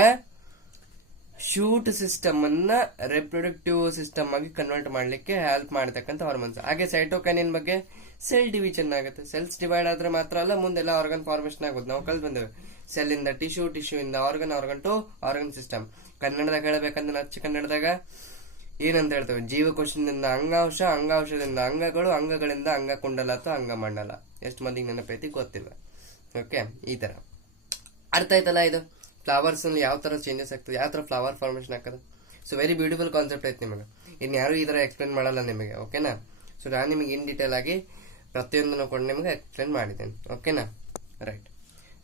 ಶೂಟ್ ಸಿಸ್ಟಮ್ ಅನ್ನ ರಿಪ್ರೊಡಕ್ಟಿವ್ ಸಿಸ್ಟಮ್ ಆಗಿ ಕನ್ವರ್ಟ್ ಮಾಡ್ಲಿಕ್ಕೆ ಹೆಲ್ಪ್ ಮಾಡತಕ್ಕಂಥ ಹಾರ್ಮೋನ್ಸ್. ಹಾಗೆ ಸೈಟೋಕೈನಿನ್ ಬಗ್ಗೆ ಸೆಲ್ ಡಿವಿಷನ್ ಆಗುತ್ತೆ. ಸೆಲ್ಸ್ ಡಿವೈಡ್ ಆದ್ರೆ ಮಾತ್ರ ಅಲ್ಲ, ಮುಂದೆಲ್ಲ ಆರ್ಗನ್ ಫಾರ್ಮೇಶನ್ ಆಗುತ್ತೆ. ನಾವು ಕಲ್ತ್ ಬಂದೇವೆ, ಸೆಲ್ ಇಂದ ಟಿಶ್ಯೂ, ಟಿಶ್ಯೂ ಇಂದ ಆರ್ಗನ್ ಟು ಆರ್ಗನ್ ಸಿಸ್ಟಮ್. ಕನ್ನಡದಾಗ ಹೇಳ್ಬೇಕಂದ್ರೆ ಅಚ್ಚ ಕನ್ನಡದಾಗ ಏನಂತ ಹೇಳ್ತೇವೆ, ಜೀವಕೋಶದಿಂದ ಅಂಗಾಂಶ, ಅಂಗಾಂಶದಿಂದ ಅಂಗಗಳು, ಅಂಗಗಳಿಂದ ಅಂಗಕುಂಡಲ ಅಥವಾ ಅಂಗಮಂಡಲ. ಎಷ್ಟು ಮಂದಿಗೆ ನೆನಪೈತಿ ಗೊತ್ತಿಲ್ಲ. ಓಕೆ, ಈ ತರ ಅರ್ಥ ಆಯ್ತಲ್ಲ? ಇದು ಫ್ಲವರ್ಸ್ ಅಲ್ಲಿ ಯಾವ ತರ ಚೇಂಜಸ್ ಆಗ್ತದೆ, ಯಾವ ತರ ಫ್ಲವರ್ ಫಾರ್ಮೇಶನ್ ಆಗ್ತದೆ. ಸೊ ವೆರಿ ಬ್ಯೂಟಿಫುಲ್ ಕಾನ್ಸೆಪ್ಟ್ ಐತಿ ನಿಮಗೆ. ಇನ್ನು ಯಾರು ಈ ತರ ಎಕ್ಸ್ಪ್ಲೇನ್ ಮಾಡಲ್ಲ ನಿಮಗೆ, ಓಕೆನಾ? ಸೊ ನಾನು ನಿಮಗೆ ಇನ್ ಡೀಟೇಲ್ ಆಗಿ ಪ್ರತಿಯೊಂದನ್ನು ಕೂಡ ನಿಮಗೆ ಎಕ್ಸ್ಪ್ಲೇನ್ ಮಾಡಿದ್ದೇನೆ, ಓಕೆನಾ? Right,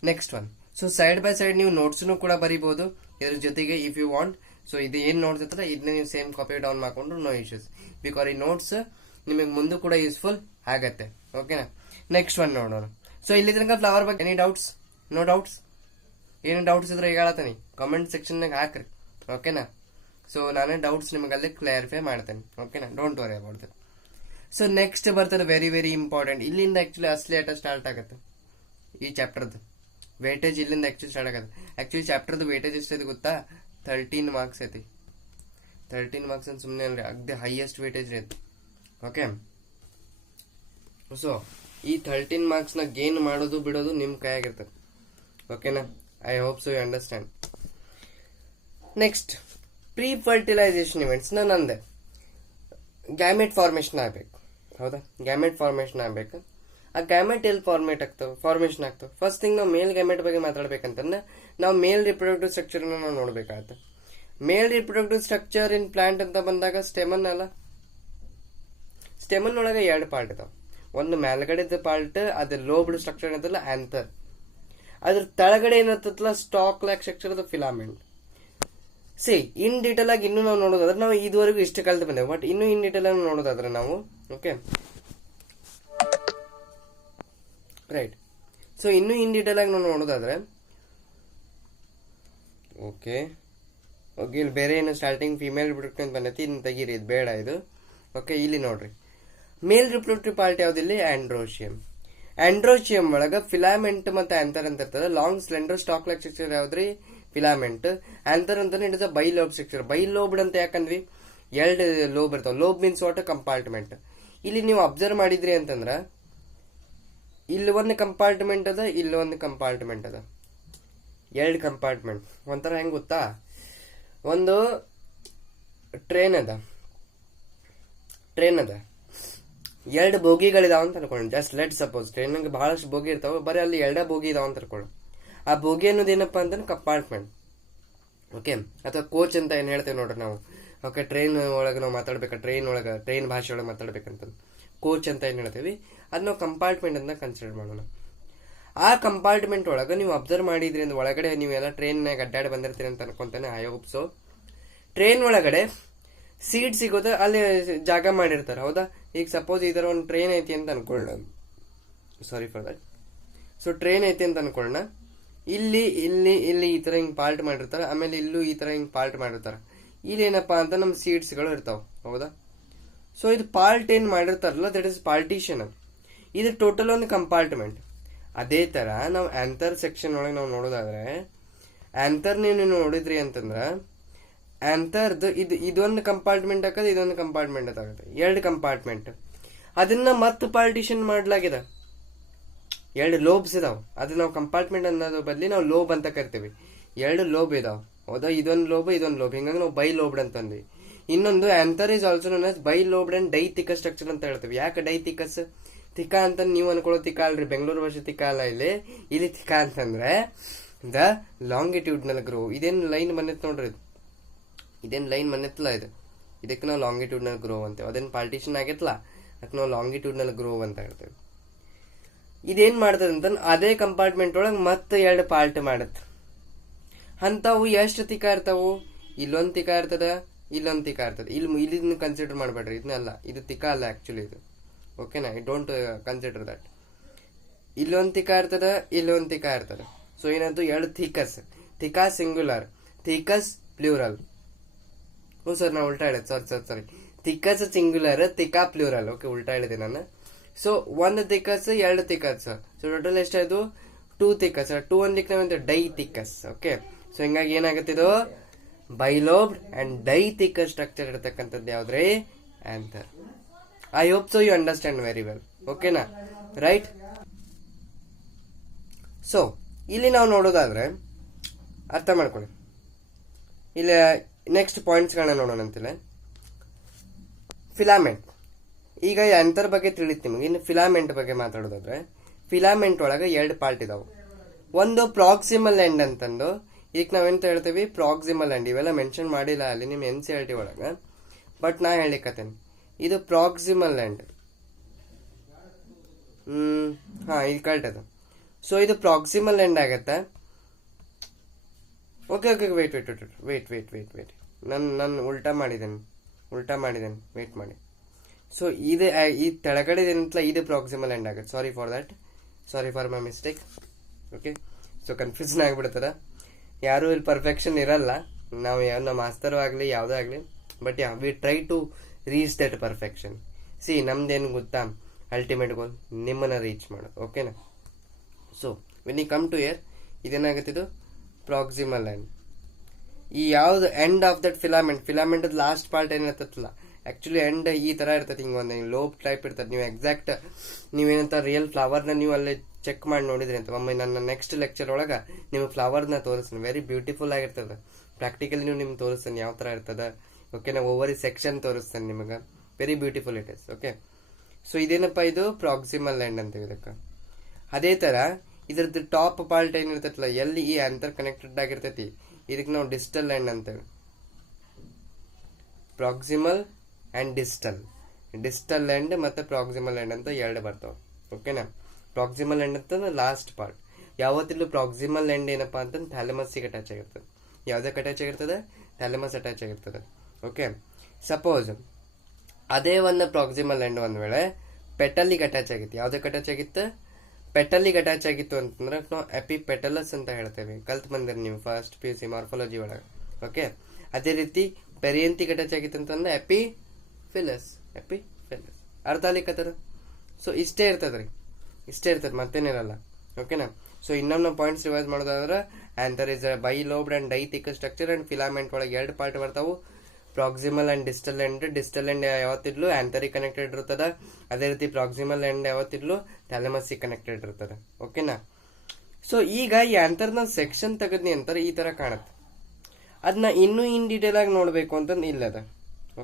next one. So side by side ನೀವು ನೋಟ್ಸ್ನು ಕೂಡ ಬರೀಬಹುದು ಇದ್ರ ಜೊತೆಗೆ ಇಫ್ ಯು ವಾಂಟ್. ಸೊ ಇದು ಏನ್ ನೋಟ್ಸ್ ಇರ್ತದೆ ಇದನ್ನ ನೀವು ಸೇಮ್ ಕಾಪಿ ಡೌನ್ ಮಾಡ್ಕೊಂಡ್ರು ನೋ ಇಶ್ಯೂಸ್, ಬಿಕಾಸ್ ಈ ನೋಟ್ಸ್ ನಿಮಗೆ ಮುಂದೆ ಕೂಡ ಯೂಸ್ಫುಲ್ ಆಗತ್ತೆ, ಓಕೆನಾ? ನೆಕ್ಸ್ಟ್ ಒನ್ ನೋಡೋಣ. ಸೊ ಇಲ್ಲಿ ತನಕ ಫ್ಲವರ್ ಬಗ್ಗೆ ಎನಿ ಡೌಟ್ಸ್? No doubts? ಏನು ಡೌಟ್ಸ್ ಇದ್ರೆ ಈಗ ಹೇಳತ್ತೀನಿ, ಕಮೆಂಟ್ ಸೆಕ್ಷನ್ಯಾಗ ಹಾಕ್ರಿ, ಓಕೆನಾ? ಸೊ ನಾನು ಡೌಟ್ಸ್ ನಿಮಗೆ ಅಲ್ಲಿ ಕ್ಲಾರಿಫೈ ಮಾಡ್ತೇನೆ, ಓಕೆನಾ? Don't worry about that. So next ಬರ್ತದೆ ವೆರಿ ವೆರಿ ಇಂಪಾರ್ಟೆಂಟ್. ಇಲ್ಲಿಂದ ಆಕ್ಚುಲಿ ಅಸಲಿ ಆಟ ಸ್ಟಾರ್ಟ್ ಆಗುತ್ತೆ ಈ ಚಾಪ್ಟರ್ದು. ವೇಟೇಜ್ ಇಲ್ಲಿಂದ ಆಕ್ಚುಲಿ ಸ್ಟಾರ್ಟ್ ಆಗುತ್ತೆ. ಆಕ್ಚುಲಿ ಚಾಪ್ಟರ್ದು ವೇಟೇಜ್ ಎಷ್ಟಿದೆ ಗೊತ್ತಾ? 13 ಮಾರ್ಕ್ಸ್ ಐತಿ. 13 ಮಾರ್ಕ್ಸ್ ಅಂತ ಸುಮ್ಮನೆ ಅಲ್ರಿ, ಅಗ್ದಿ ಹೈಯೆಸ್ಟ್ ವೇಟೇಜ್ ಐತಿ, ಓಕೆ? ಸೊ ಈ 13 ಮಾರ್ಕ್ಸ್ ನ ಗೇನ್ ಮಾಡೋದು ಬಿಡೋದು ನಿಮ್ ಕೈಯಾಗಿರ್ತದೆ, ಓಕೆನಾ? I hope so you understand. Next, pre fertilisation events ನಂದೆ ಗ್ಯಾಮೆಟ್ ಫಾರ್ಮೇಶನ್ ಆಗ್ಬೇಕು, ಹೌದಾ? ಗ್ಯಾಮೆಟ್ ಫಾರ್ಮೇಶನ್ ಆಗ್ಬೇಕು. ಆ ಗ್ಯಾಮೆಟ್ ಎಲ್ಲಿ ಫಾರ್ಮೇಶನ್ ಆಗ್ತಾವ? ಫಸ್ಟ್ ಥಿಂಗ್ ನಾವು ಮೇಲ್ ಗ್ಯಾಮೆಟ್ ಬಗ್ಗೆ ಮಾತಾಡ್ಬೇಕಂತಂದ್ರೆ ನಾವು ಮೇಲ್ ರಿಪ್ರೊಡಕ್ಟಿವ್ ಸ್ಟ್ರಕ್ಚರ್ ನಾವು ನೋಡ್ಬೇಕಾಗತ್ತೆ. Male reproductive structure in plant ಅಂತ ಬಂದಾಗ ಸ್ಟೆಮನ್ ಅಲ್ಲ, ಸ್ಟೆಮನ್ ಒಳಗೆ 2 ಪಾರ್ಟ್ ಇದಾವ. ಒಂದು ಮೇಲ್ಗಡೆದ ಪಾರ್ಟ್ ಅದ್ರ ಲೋಬ್ಡ್ ಸ್ಟ್ರಕ್ಚರ್ ಏನಂತಲ್ಲ ಆಂಥರ್, ಅದ್ರ ತಳಗಡೆ ಏನತ್ತಲ್ಲ ಸ್ಟಾಕ್ ಲ್ಯಾಕ್ ಸ್ಟ್ರಕ್ಚರ್ ಅದು ಫಿಲಾಮೆಂಟ್. ಸಿ ಇನ್ ಡೀಟೇಲ್ ಆಗಿ ಇನ್ನು ನಾವು ನೋಡೋದಾದ್ರೆ ನಾವು ಇದುವರೆಗೂ ಇಷ್ಟು ಕಲ್ತು ಬಂದೇವೆ, ಬಟ್ ಇನ್ನು ಇನ್ ಡೀಟೇಲ್ ಆಗಿ ನೋಡೋದಾದ್ರೆ ನಾವು, ಓಕೆ ರೈಟ್. ಸೊ ಇನ್ನು ಇನ್ ಡೀಟೇಲ್ ಆಗಿ ನಾವು ನೋಡೋದಾದ್ರೆ, ಓಕೆ ಓಕೆ ಇಲ್ಲಿ ಬೇರೆ ಏನು ಸ್ಟಾರ್ಟಿಂಗ್ ಫಿಮೇಲ್ ರಿಪ್ರೊಡಕ್ಟಿವ್ ಅಂತ ಬಂದೈತಿ, ಇನ್ನು ತೆಗೀರಿ, ಇದು ಬೇಡ ಇದು, ಓಕೆ? ಇಲ್ಲಿ ನೋಡ್ರಿ, ಮೇಲ್ ರಿಪ್ರೊಡಕ್ಟಿವ್ ಪಾರ್ಟ್ ಯಾವ್ದಿಲ್ಲಿ? ಆಂಡ್ರೋಶಿಯಂ. ಆಂಡ್ರೋಶಿಯಂ ಒಳಗ ಫಿಲಾಮೆಂಟ್ ಮತ್ತೆ ಆಂಥರ್ ಅಂತ ಇರ್ತದೆ. Long slender stalk like structure ಯಾವ್ದ್ರಿ? ಫಿಲಾಮೆಂಟ್. ಆಂಥರ್ ಅಂತಾನೆ it is a bilobe structure. Bilobed ಅಂತ ಯಾಕಂದ್ವಿ? 2 ಲೋಬ್ ಇರ್ತಾವ. Lobe means what? ಕಂಪಾರ್ಟ್ಮೆಂಟ್. ಇಲ್ಲಿ ನೀವು ಅಬ್ಸರ್ವ್ ಮಾಡಿದ್ರಿ ಅಂತಂದ್ರ ಇಲ್ಲಿ ಒಂದು ಕಂಪಾರ್ಟ್ಮೆಂಟ್ ಅದ, ಇಲ್ಲಿ ಒಂದು ಕಂಪಾರ್ಟ್ಮೆಂಟ್ ಅದ, 2 ಕಂಪಾರ್ಟ್ಮೆಂಟ್. ಒಂಥರ ಹೆಂಗ್ ಗೊತ್ತಾ? ಒಂದು ಟ್ರೈನ್ ಅದ, ಟ್ರೈನ್ ಅದ, 2 ಬೋಗಿಗಳಿದಾವ ಅಂತ ಅನ್ಕೊಳ್ಳಿ. ಜಸ್ಟ್ ಲೆಟ್ ಸಪೋಸ್ ಟ್ರೈನ್ಗೆ ಬಹಳಷ್ಟು ಬೋಗಿ ಇರ್ತಾವ, ಬರೀ ಅಲ್ಲಿ 2 ಬೋಗಿ ಇದಾವ ಅಂತ ಅನ್ಕೊಳ್ಳಿ. ಆ ಬೋಗಿ ಅನ್ನೋದು ಏನಪ್ಪಾ ಅಂತಂದ್ರೆ ಕಂಪಾರ್ಟ್ಮೆಂಟ್, ಓಕೆ, ಅಥವಾ ಕೋಚ್ ಅಂತ ಏನ್ ಹೇಳ್ತೇವೆ ನೋಡ್ರಿ ನಾವು. ಓಕೆ, ಟ್ರೈನ್ ಒಳಗೆ ನಾವು ಮಾತಾಡ್ಬೇಕು, ಟ್ರೈನ್ ಭಾಷೆ ಒಳಗೆ ಮಾತಾಡ್ಬೇಕಂತ ಕೋಚ್ ಅಂತ ಏನ್ ಹೇಳ್ತೇವಿ, ಅದ್ ನಾವು ಕಂಪಾರ್ಟ್ಮೆಂಟ್ ಅಂತ ಕನ್ಸಿಡರ್ ಮಾಡೋಣ. ಆ ಕಂಪಾರ್ಟ್ಮೆಂಟ್ ಒಳಗೆ ನೀವು ಅಬ್ಸರ್ವ್ ಮಾಡಿದ್ರಿ ಅಂದ್ರೆ ಒಳಗಡೆ ನೀವೆಲ್ಲ ಟ್ರೈನ್ನಾಗ ಅಡ್ಡಾಡಿ ಬಂದಿರ್ತೀರಿ ಅಂತ ಅನ್ಕೊಂತಾನೆ. I hope so. ಟ್ರೈನ್ ಒಳಗಡೆ ಸೀಟ್ ಸಿಗೋದು ಅಲ್ಲಿ ಜಾಗ ಮಾಡಿರ್ತಾರೆ, ಹೌದಾ? ಈಗ ಸಪೋಸ್ ಈ ತರ ಒಂದು ಟ್ರೈನ್ ಐತಿ ಅಂತ ಅನ್ಕೊಳ್ಳೋಣ, sorry for that. So train ಐತಿ ಅಂತ ಅನ್ಕೊಳ್ಳೋಣ, ಇಲ್ಲಿ ಇಲ್ಲಿ ಇಲ್ಲಿ ಈ ತರ ಹಿಂಗ್ ಪಾರ್ಟ್ ಮಾಡಿರ್ತಾರೆ, ಆಮೇಲೆ ಇಲ್ಲೂ ಈ ತರ ಹಿಂಗ್ ಪಾರ್ಟ್ ಮಾಡಿರ್ತಾರೆ. ಇಲ್ಲಿ ಏನಪ್ಪಾ ಅಂತ ನಮ್ ಸೀಟ್ಸ್ ಗಳು ಇರ್ತಾವ, ಹೌದಾ? ಸೊ ಇದು ಪಾರ್ಟ್ ಏನ್ ಮಾಡಿರ್ತಾರಲ್ಲ, ದಟ್ ಇಸ್ ಪಾರ್ಟಿಷನ್. ಇದು ಟೋಟಲ್ ಒಂದು ಕಂಪಾರ್ಟ್ಮೆಂಟ್. ಅದೇ ತರ ನಾವು ಆಂಥರ್ ಸೆಕ್ಷನ್ ಒಳಗೆ ನಾವು ನೋಡೋದಾದ್ರೆ, ಆಂಥರ್ ನೀವು ನೋಡಿದ್ರಿ ಅಂತಂದ್ರ ಆಂಥರ್ದು ಇದೊಂದು ಕಂಪಾರ್ಟ್ಮೆಂಟ್ ಹಾಕದ, ಇದೊಂದು ಕಂಪಾರ್ಟ್ಮೆಂಟ್ ಆಗುತ್ತೆ, 2 ಕಂಪಾರ್ಟ್ಮೆಂಟ್. ಅದನ್ನ ಮತ್ತೆ ಪಾರ್ಟಿಷನ್ ಮಾಡ್ಲಾಗಿದೆ, 2 ಲೋಬ್ಸ್ ಇದಾವ. ಅದು ನಾವು ಕಂಪಾರ್ಟ್ಮೆಂಟ್ ಅನ್ನೋದ್ರ ಬದಲಿ ನಾವು ಲೋಬ್ ಅಂತ ಕರಿತೀವಿ. 2 ಲೋಬ್ ಇದಾವ, ಹೌದಾ? ಇದೊಂದು ಲೋಬ್, ಹಿಂಗಾಗಿ ನಾವು ಬೈ ಲೋಬ್ಡ್ ಅಂತಂದ್ವಿ. ಇನ್ನೊಂದು anther is also known as bilobed and dithecous structure ಅಂತ ಹೇಳ್ತೀವಿ. ಯಾಕೆ ಡೈಥಿಕಸ್? ತಿಕಾ ಅಂತ ನೀವು ಅನ್ಕೊಳ್ಳೋ ತಿಕಾ ಅಲ್ರಿ, ಬೆಂಗಳೂರು ಭಾಷೆ ತಿಕಾ ಅಲ್ಲ. ಇಲ್ಲಿ ತಿಕಾ ಅಂತಂದ್ರೆ ದ ಲಾಂಗಿಟ್ಯೂಡ್ನಲ್ ಗ್ರೋ. ಇದೇನು ಲೈನ್ ಬಂದಿತ್ತು ನೋಡ್ರಿ, ಇದೇನು ಲೈನ್ ಬಂದಿತ್ತಲ್ಲ, ಇದಕ್ಕೆ ನಾವು ಲಾಂಗಿಟ್ಯೂಡ್ನಲ್ ಗ್ರೋ ಅಂತೇವೆ. ಅದೇನು ಪಾರ್ಟಿಷನ್ ಆಗೈತಲ್ಲ, ಅದಕ್ಕೆ ನಾವು ಲಾಂಗಿಟ್ಯೂಡ್ನಲ್ ಗ್ರೋ ಅಂತ ಹೇಳ್ತೇವೆ. ಇದೇನ್ ಮಾಡ್ತದ ಅಂತ ಅದೇ ಕಂಪಾರ್ಟ್ಮೆಂಟ್ ಒಳಗೆ ಮತ್ತೆ 2 ಪಾರ್ಟ್ ಮಾಡತ್. ಅಂತವು ಎಷ್ಟು ತಿಕಾ ಇರ್ತಾವು? ಇಲ್ಲೊಂದ್ ತಿಕಾ ಇರ್ತದ, ಇಲ್ಲೊಂದ್ ತಿಕಾ ಇರ್ತದ. ಇಲ್ಲಿ ಕನ್ಸಿಡರ್ ಮಾಡ್ಬೇಡ್ರಿ, ಇದನ್ನಲ್ಲ, ಇದು ತಿಕಾ ಅಲ್ಲ ಆಕ್ಚುಲಿ ಇದು, ಓಕೆನಾ? I don't consider that. ಇಲ್ಲೊಂದ್ ತಿಕಾ ಇರ್ತದ, ಇಲ್ಲೊಂದ್ ತಿಕಾ ಇರ್ತದ. ಸೊ ಏನಂತೂ 2 thecas, theca singular, thecas plural. Oh sir ನಾ ಉಲ್ಟಾ ಹೇಳಿದೆ, sorry. Thecas singular, theca plural. Okay, ಉಲ್ಟಾ ಹೇಳಿದೆ ನಾನು. So 1 thecas, 2 thecas. So total ಎಷ್ಟಾಯ್ತು? 2 ಥಿಕಸ್. 2 ಒಂದಿಕ್ಕೆ ನಾವಂತ ಡೈ ಥಿಕಸ್. ಓಕೆ, ಸೊ ಹಿಂಗಾಗಿ ಏನಾಗುತ್ತೆ, ಇದು bilobed and dithecous structure ಇರತಕ್ಕಂಥದ್ದು ಯಾವ್ದ್ರಿ? Anther. I hope so you understand very well, ಓಕೆನಾ? ರೈಟ್. ಸೊ ಇಲ್ಲಿ ನಾವು ನೋಡೋದಾದ್ರೆ ಅರ್ಥ ಮಾಡ್ಕೊಳ್ಳಿ. ಇಲ್ಲಿ ನೆಕ್ಸ್ಟ್ ಪಾಯಿಂಟ್ಸ್ ಗಳನ್ನ ನೋಡೋಣ ಅಂತಿಲ್ಲ. ಫಿಲಾಮೆಂಟ್. ಈಗ ಆಂಥರ್ ಬಗ್ಗೆ ತಿಳಿತು ನಿಮಗೆ. ಇನ್ನು ಫಿಲಾಮೆಂಟ್ ಬಗ್ಗೆ ಮಾತಾಡೋದಾದ್ರೆ, ಫಿಲಾಮೆಂಟ್ ಒಳಗೆ 2 ಪಾರ್ಟ್ ಇದಾವೆ. ಒಂದು ಪ್ರಾಕ್ಸಿಮಲ್ ಎಂಡ್ ಅಂತಂದು, ಈಗ ನಾವೆಂತ ಹೇಳ್ತೀವಿ ಪ್ರಾಕ್ಸಿಮಲ್ ಎಂಡ್. ಇವೆಲ್ಲ ಮೆನ್ಷನ್ ಮಾಡಿಲ್ಲ ಅಲ್ಲಿ ನಿಮ್ NCERT ಒಳಗ, ಬಟ್ ನಾ ಹೇಳಿಕತ್ತೇನೆ. ಇದು ಪ್ರಾಕ್ಸಿಮಲ್ ಎಂಡ್. ಇದು ಕರೆಕ್ಟ್ ಅದು. ಸೊ ಇದು ಪ್ರಾಕ್ಸಿಮಲ್ ಎಂಡ್ ಆಗತ್ತೆ. Okay, wait. ನಾನು ಉಲ್ಟಾ ಮಾಡಿದ್ದೇನೆ, ವೇಟ್ ಮಾಡಿ. ಸೊ ಈ ತೆಳಗಡೆ ಏನಂತಲ್ಲ, ಇದು ಪ್ರಾಕ್ಸಿಮಲ್ ಎಂಡ್ ಆಗುತ್ತೆ. Sorry for my mistake. Okay, so confusion ಆಗ್ಬಿಡ್ತದ. ಯಾರು ಇಲ್ಲಿ ಪರ್ಫೆಕ್ಷನ್ ಇರಲ್ಲ, ನಾವು ನಮ್ಮ ಮಾಸ್ತರು ಆಗ್ಲಿ ಯಾವ್ದೇ ಆಗ್ಲಿ, but we try to reach that perfection. ನಮ್ದೇನು ಗೊತ್ತಾ, ಅಲ್ಟಿಮೇಟ್ ಗೋಲ್ ನಿಮ್ಮನ್ನ ರೀಚ್ ಮಾಡೋದು, ಓಕೆನಾ? So when you come to here, ಇದೇನಾಗುತ್ತಿದ್ದು ಪ್ರಾಕ್ಸಿಮಲ್ ಎಂಡ್. ಈ ಯಾವ್ದು end of that filament last part ಏನಿರ್ತಲ್ಲ, ಆಕ್ಚುಲಿ ಎಂಡ್ ಈ ತರ ಇರ್ತದೆ, ಹಿಂಗ ಒಂದು ಲೋಬ್ ಟೈಪ್ ಇರ್ತದೆ. ನೀವು ಎಕ್ಸಾಕ್ಟ್ ನೀವೇನಂತ ರಿಯಲ್ ಫ್ಲವರ್ನ ನೀವು ಅಲ್ಲೇ ಚೆಕ್ ಮಾಡಿ ನೋಡಿದ್ರಿ ಅಂತ. ಒಮ್ಮೆ ನನ್ನ ನೆಕ್ಸ್ಟ್ ಲೆಕ್ಚರ್ ಒಳಗ ನಿಮ್ಗೆ ಫ್ಲವರ್ನ ತೋರಿಸ್ತೀನಿ, ವೆರಿ ಬ್ಯೂಟಿಫುಲ್ ಆಗಿರ್ತದೆ. ಪ್ರಾಕ್ಟಿಕಲಿ ನಿಮ್ಗೆ ತೋರಿಸ್ತಾನೆ ಯಾವ ತರ ಇರ್ತದ, ಓಕೆ? ನಾ ಓವರ್ ಸೆಕ್ಷನ್ ತೋರಿಸ್ತೇನೆ ನಿಮಗೆ, very beautiful it is, okay? So ಇದೇನಪ್ಪ, ಇದು ಪ್ರಾಕ್ಸಿಮಲ್ ಎಂಡ್ ಅಂತೀವಿ ಇದಕ್ಕೆ. ಅದೇ ತರ ಇದ್ರದ್ದು ಟಾಪ್ ಪಾರ್ಟ್ ಏನಿರ್ತೈತಲ್ಲ, ಎಲ್ಲಿ ಈ ಆಂಥರ್ ಕನೆಕ್ಟೆಡ್ ಆಗಿರ್ತೈತಿ, ಇದಕ್ಕೆ ನಾವು ಡಿಸ್ಟಲ್ ಎಂಡ್ ಅಂತೇವೆ. ಪ್ರಾಕ್ಸಿಮಲ್ ಅಂಡ್ ಡಿಸ್ಟಲ್ ಎಂಡ್ ಮತ್ತೆ ಪ್ರಾಕ್ಸಿಮಲ್ ಎಂಡ್ ಅಂತ 2 ಬರ್ತಾವ, ಓಕೆನಾ? ಪ್ರಾಕ್ಸಿಮಲ್ ಎಂಡ್ ಅಂತ ಲಾಸ್ಟ್ ಪಾರ್ಟ್. ಯಾವತ್ತಿಲ್ಲೂ ಪ್ರಾಕ್ಸಿಮಲ್ ಎಂಡ್ ಏನಪ್ಪಾ ಅಂತ ಥ್ಯಾಲಮಸ್ಸಿಗೆ ಅಟ್ಯಾಚ್ ಆಗಿರ್ತದೆ. ಯಾವ್ದಕ್ಕೆ ಅಟ್ಯಾಚ್ ಆಗಿರ್ತದೆ? ಥ್ಯಾಲಮಸ್ ಅಟ್ಯಾಚ್ ಆಗಿರ್ತದೆ, ಓಕೆ? ಸಪೋಸ್ ಅದೇ ಒಂದು ಪ್ರಾಕ್ಸಿಮಲ್ ಎಂಡ್ ಒಂದ್ ವೇಳೆ ಪೆಟಲಿಗೆ ಅಟ್ಯಾಚ್ ಆಗಿತ್ತು. ಯಾವ್ದಕ್ಕೆ ಅಟ್ಯಾಚ್ ಆಗಿತ್ತು? ಪೆಟಲಿಗೆ ಅಟ್ಯಾಚ್ ಆಗಿತ್ತು ಅಂತಂದ್ರೆ ನಾವು ಎಪಿಪೆಟಲಸ್ ಅಂತ ಹೇಳ್ತೇವೆ. ಕಲ್ತ್ ಬಂದಿರಿ ನೀವು ಫಸ್ಟ್ PUC ಮಾರ್ಫಾಲಜಿ ಒಳಗೆ, ಓಕೆ? ಅದೇ ರೀತಿ ಪೆರಿಯಂತಿಗೆ ಅಟ್ಯಾಚ್ ಆಗಿತ್ತು ಅಂತಂದ್ರೆ ಎಪಿಫಿಲಸ್. ಅರ್ಥ ಆಗ್ಲಿಕ್ಕತ್ತದ? ಸೊ ಇಷ್ಟೇ ಇರ್ತದ್ರಿ, ಮತ್ತೇನಿರಲ್ಲ, ಓಕೆನಾ? ಸೊ ಇನ್ನೊಂದು ಪಾಯಿಂಟ್ಸ್ ರಿವೈಸ್ ಮಾಡೋದಾದ್ರೆ, anther is bilobed and dithecous structure and filament ಒಳಗೆ 2 ಪಾರ್ಟ್ ಬರ್ತಾವು, ಪ್ರಾಕ್ಸಿಮಲ್ ಅಂಡ್ ಡಿಸ್ಟಲ್ ಎಂಡ್ ಯಾವತ್ತಿದ್ಲು ಆಂಥರಿಕ್ ಕನೆಕ್ಟೆಡ್ ಇರ್ತದ. ಅದೇ ರೀತಿ ಪ್ರಾಕ್ಸಿಮಲ್ ಎಂಡ್ ಯಾವತ್ತಿದ್ಲು ಥ್ಯಾಲಮಸ್ಸಿಗೆ ಕನೆಕ್ಟೆಡ್ ಇರ್ತದ, ಓಕೆನಾ? ಸೊ ಈಗ ಈ ಆಂಥರ್ನ ಸೆಕ್ಷನ್ ತೆಗದ್ನಿ ಅಂತಾರೆ ಈ ತರ ಕಾಣುತ್ತೆ. ಅದನ್ನ ಇನ್ನೂ ಇನ್ ಡೀಟೇಲ್ ಆಗಿ ನೋಡ್ಬೇಕು ಅಂತ ಇಲ್ಲದ,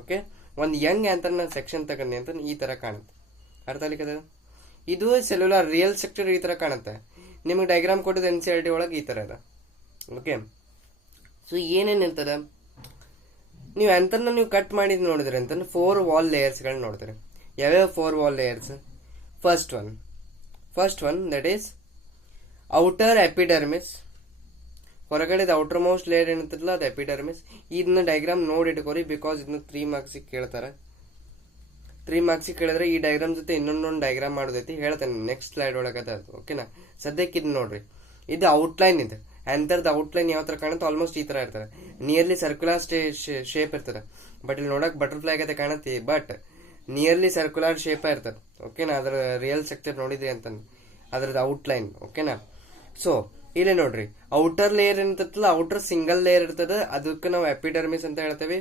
ಓಕೆ? ಒಂದು ಯಂಗ್ ಆಂಥರ್ನ ಸೆಕ್ಷನ್ ತಗೊಂಡಿ ಅಂತ ಈ ತರ ಕಾಣುತ್ತೆ. ಅರ್ಥ ಆಗ್ಲಿಕ್ಕದ? ಇದು ಸೆಲ್ಯುಲಾರ್ ರಿಯಲ್ ಸ್ಟ್ರಕ್ಚರ್ ಈ ತರ ಕಾಣುತ್ತೆ. ನಿಮಗೆ ಡಯಾಗ್ರಾಮ್ ಕೊಟ್ಟಿದ್ದು NCERT ಒಳಗೆ ಈ ತರ ಅದ. ಓಕೆ, ಸೊ ಏನೇನಿರ್ತದ, ನೀವು ಆಂಥರ್ನ ನೀವು ಕಟ್ ಮಾಡಿದ್ ನೋಡಿದ್ರಿ ಅಂತ 4 ವಾಲ್ ಲೇಯರ್ಸ್ ಗಳನ್ನ ನೋಡ್ತೀರಿ. ಯಾವ್ಯಾವ 4 wall layers? First one that is outer epidermis. ಹೊರಗಡೆ ಔಟರ್ ಮೋಸ್ಟ್ ಲೇಯರ್ ಏನಿರ್ತದಲ್ಲ ಅದು ಎಪಿಡರ್ಮಿಸ್. ಇದನ್ನ ಡಯಾಗ್ರಾಮ್ ನೋಡಿ ಇಟ್ಕೋರಿ, ಬಿಕಾಸ್ ಇದನ್ನ 3 ಮಾರ್ಕ್ಸ್ ಕೇಳ್ತಾರೆ. 3 ಮಾರ್ಕ್ಸ್ ಕೇಳಿದ್ರೆ ಈ ಡಯಾಗ್ರಾಮ್ ಜೊತೆ ಇನ್ನೊಂದೊಂದು ಡಯಾಗ್ರಾಮ್ ಮಾಡೋದೈತಿ, ಹೇಳ್ತೇನೆ ನೆಕ್ಸ್ಟ್ ಸ್ಲೈಡ್ ಒಳಗೆ ಅದು. ಓಕೆನಾ? ಸದ್ಯಕ್ಕೆ ಇದು ನೋಡ್ರಿ, ಇದು ಔಟ್ಲೈನ್. ಇದು ಆಂಥರ್ದ ಔಟ್ಲೈನ್ ಯಾವ ತರ ಕಾಣುತ್ತೆ, ಆಲ್ಮೋಸ್ಟ್ ಈ ತರ ಇರ್ತದೆ. ನಿಯರ್ಲಿ ಸರ್ಕ್ಯುಲರ್ ಶೇಪ್ ಇರ್ತದೆ. ಬಟ್ ಇಲ್ಲಿ ನೋಡಕ್ ಬಟರ್ಫ್ಲೈ ಆಗತ್ತೆ ಕಾಣತ್ತೆ, ಬಟ್ ನಿಯರ್ಲಿ ಸರ್ಕ್ಯುಲರ್ ಶೇಪ್ ಇರ್ತದೆ. ಓಕೆನಾ? ಅದರ ರಿಯಲ್ ಸ್ಟ್ರಕ್ಚರ್ ನೋಡಿದ್ರಿ ಅಂತ ಅದ್ರದ್ದು ಔಟ್ಲೈನ್. ಓಕೆನಾ? ಸೊ ಇಲ್ಲಿ ನೋಡ್ರಿ, ಔಟರ್ ಲೇಯರ್ ಇರ್ತದಲ್ಲ, ಔಟರ್ ಸಿಂಗಲ್ ಲೇಯರ್ ಇರ್ತದ, ಅದಕ್ಕೆ ನಾವು ಎಪಿಡರ್ಮಿಸ್ ಅಂತ ಹೇಳ್ತೇವೆ.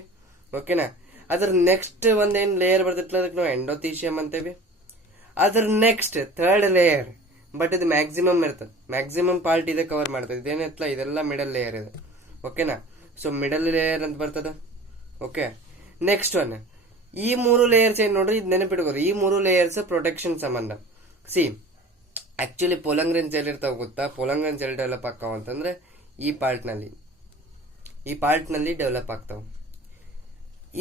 ಓಕೆನಾ? ಅದ್ರ ನೆಕ್ಸ್ಟ್ ಒಂದೇನ್ ಲೇಯರ್ ಬರ್ತೈತಲ್ಲ ಅದಕ್ಕೆ ನಾವು ಎಂಡೋಥೀಶಿಯಂ ಅಂತೇವಿ. ಅದ್ರ ನೆಕ್ಸ್ಟ್ ಥರ್ಡ್ ಲೇಯರ್, ಬಟ್ ಇದು ಮ್ಯಾಕ್ಸಿಮಮ್ ಇರ್ತದೆ, ಮ್ಯಾಕ್ಸಿಮಮ್ ಪಾರ್ಟ್ ಇದೆ ಕವರ್ ಮಾಡ್ತದೆ. ಇದೇನಿತ್ತಲ್ಲ ಇದೆಲ್ಲ ಮಿಡಲ್ ಲೇಯರ್ ಇದೆ. ಓಕೆನಾ? ಸೊ ಮಿಡಲ್ ಲೇಯರ್ ಅಂತ ಬರ್ತದ. ಓಕೆ, ನೆಕ್ಸ್ಟ್ ಒನ್, ಈ 3 ಲೇಯರ್ಸ್ ಏನ್ ನೋಡ್ರಿ, ಇದು ನೆನಪಿಟ್ಕೋರಿ, ಈ 3 ಲೇಯರ್ಸ್ ಪ್ರೊಟೆಕ್ಷನ್ ಸಂಬಂಧ. ಸಿ ಆಕ್ಚುಲಿ ಪೋಲಂಗ್ರೆನ್ ಸೆಲ್ ಇರ್ತಾವ ಗೊತ್ತಾ, ಪೋಲಂಗ್ರೆನ್ ಸೆಲ್ ಡೆವಲಪ್ ಆಗ್ತಾವ ಅಂತಂದ್ರೆ ಈ ಪಾರ್ಟ್ ನಲ್ಲಿ ಡೆವಲಪ್ ಆಗ್ತಾವ.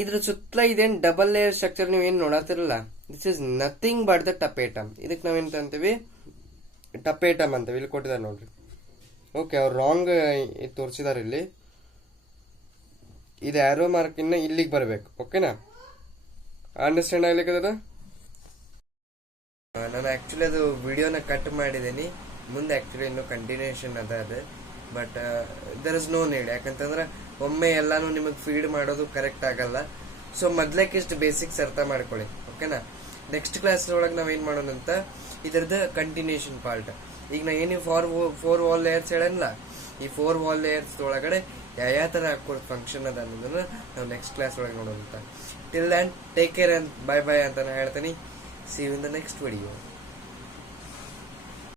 ಇದ್ರ ಸುತ್ತಲ ಇದೇನ್ ಡಬಲ್ ಲೇಯರ್ ಸ್ಟ್ರಕ್ಚರ್ ನೀವು ಏನ್ ನೋಡತ್ತಿರಲ್ಲ, this is nothing but the tapetum. ಇದಕ್ಕೆ ನಾವೇನ್ ಅಂತೀವಿ, ಟಪೇಟಮ್ ಅಂತೀವಿ. ಇಲ್ಲಿ ಕೊಟ್ಟಿದ್ದಾರೆ ನೋಡ್ರಿ. ಓಕೆ, ಅವ್ರು ರಾಂಗ್ ತೋರಿಸಿದಾರೆ ಇಲ್ಲಿ. ಇದು ಆರೋ ಮಾರ್ಕ್ ಇನ್ನ ಇಲ್ಲಿಗೆ ಬರ್ಬೇಕು. ಓಕೆನಾ? ಅಂಡರ್ಸ್ಟ್ಯಾಂಡ್ ಆಗ್ಲಿಕ್ಕದ? ನಾನು ಆಕ್ಚುಲಿ ಅದು ವಿಡಿಯೋನ ಕಟ್ ಮಾಡಿದ್ದೀನಿ, ಮುಂದೆ ಆಕ್ಚುಲಿ ಇನ್ನು ಕಂಟಿನ್ಯೂಷನ್ ಅದ ಅದು. But there is no need, ಯಾಕಂತಂದ್ರೆ ಒಮ್ಮೆ ಎಲ್ಲಾನು ನಿಮಗೆ ಫೀಡ್ ಮಾಡೋದು ಕರೆಕ್ಟ್ ಆಗಲ್ಲ. ಸೊ ಮೊದ್ಲಕ್ಕೆ ಇಷ್ಟು ಬೇಸಿಕ್ಸ್ ಅರ್ಥ ಮಾಡ್ಕೊಳ್ಳಿ. ಓಕೆನಾ? ನೆಕ್ಸ್ಟ್ ಕ್ಲಾಸ್ ಒಳಗೆ ನಾವ್ ಏನ್ ಮಾಡೋಣ ಅಂತ ಇದರದ ಕಂಟಿನ್ಯೂಷನ್ ಪಾರ್ಟ್. ಈಗ ನಾ ಏನು 4 ವಾಲ್ ಲೇಯರ್ಸ್ ಹೇಳಲ್ಲ, ಈ 4 ವಾಲ್ ಲೇಯರ್ಸ್ ಒಳಗಡೆ ಯಾವ ತರ ಹಾಕೋದು ಫಂಕ್ಷನ್ ಅದ ಅನ್ನೋದನ್ನ ನಾವು ನೆಕ್ಸ್ಟ್ ಕ್ಲಾಸ್ ಒಳಗೆ ನೋಡೋಣ ಅಂತ. Till then take care and bye bye ಅಂತ ಹೇಳ್ತೀನಿ. See you in the next video.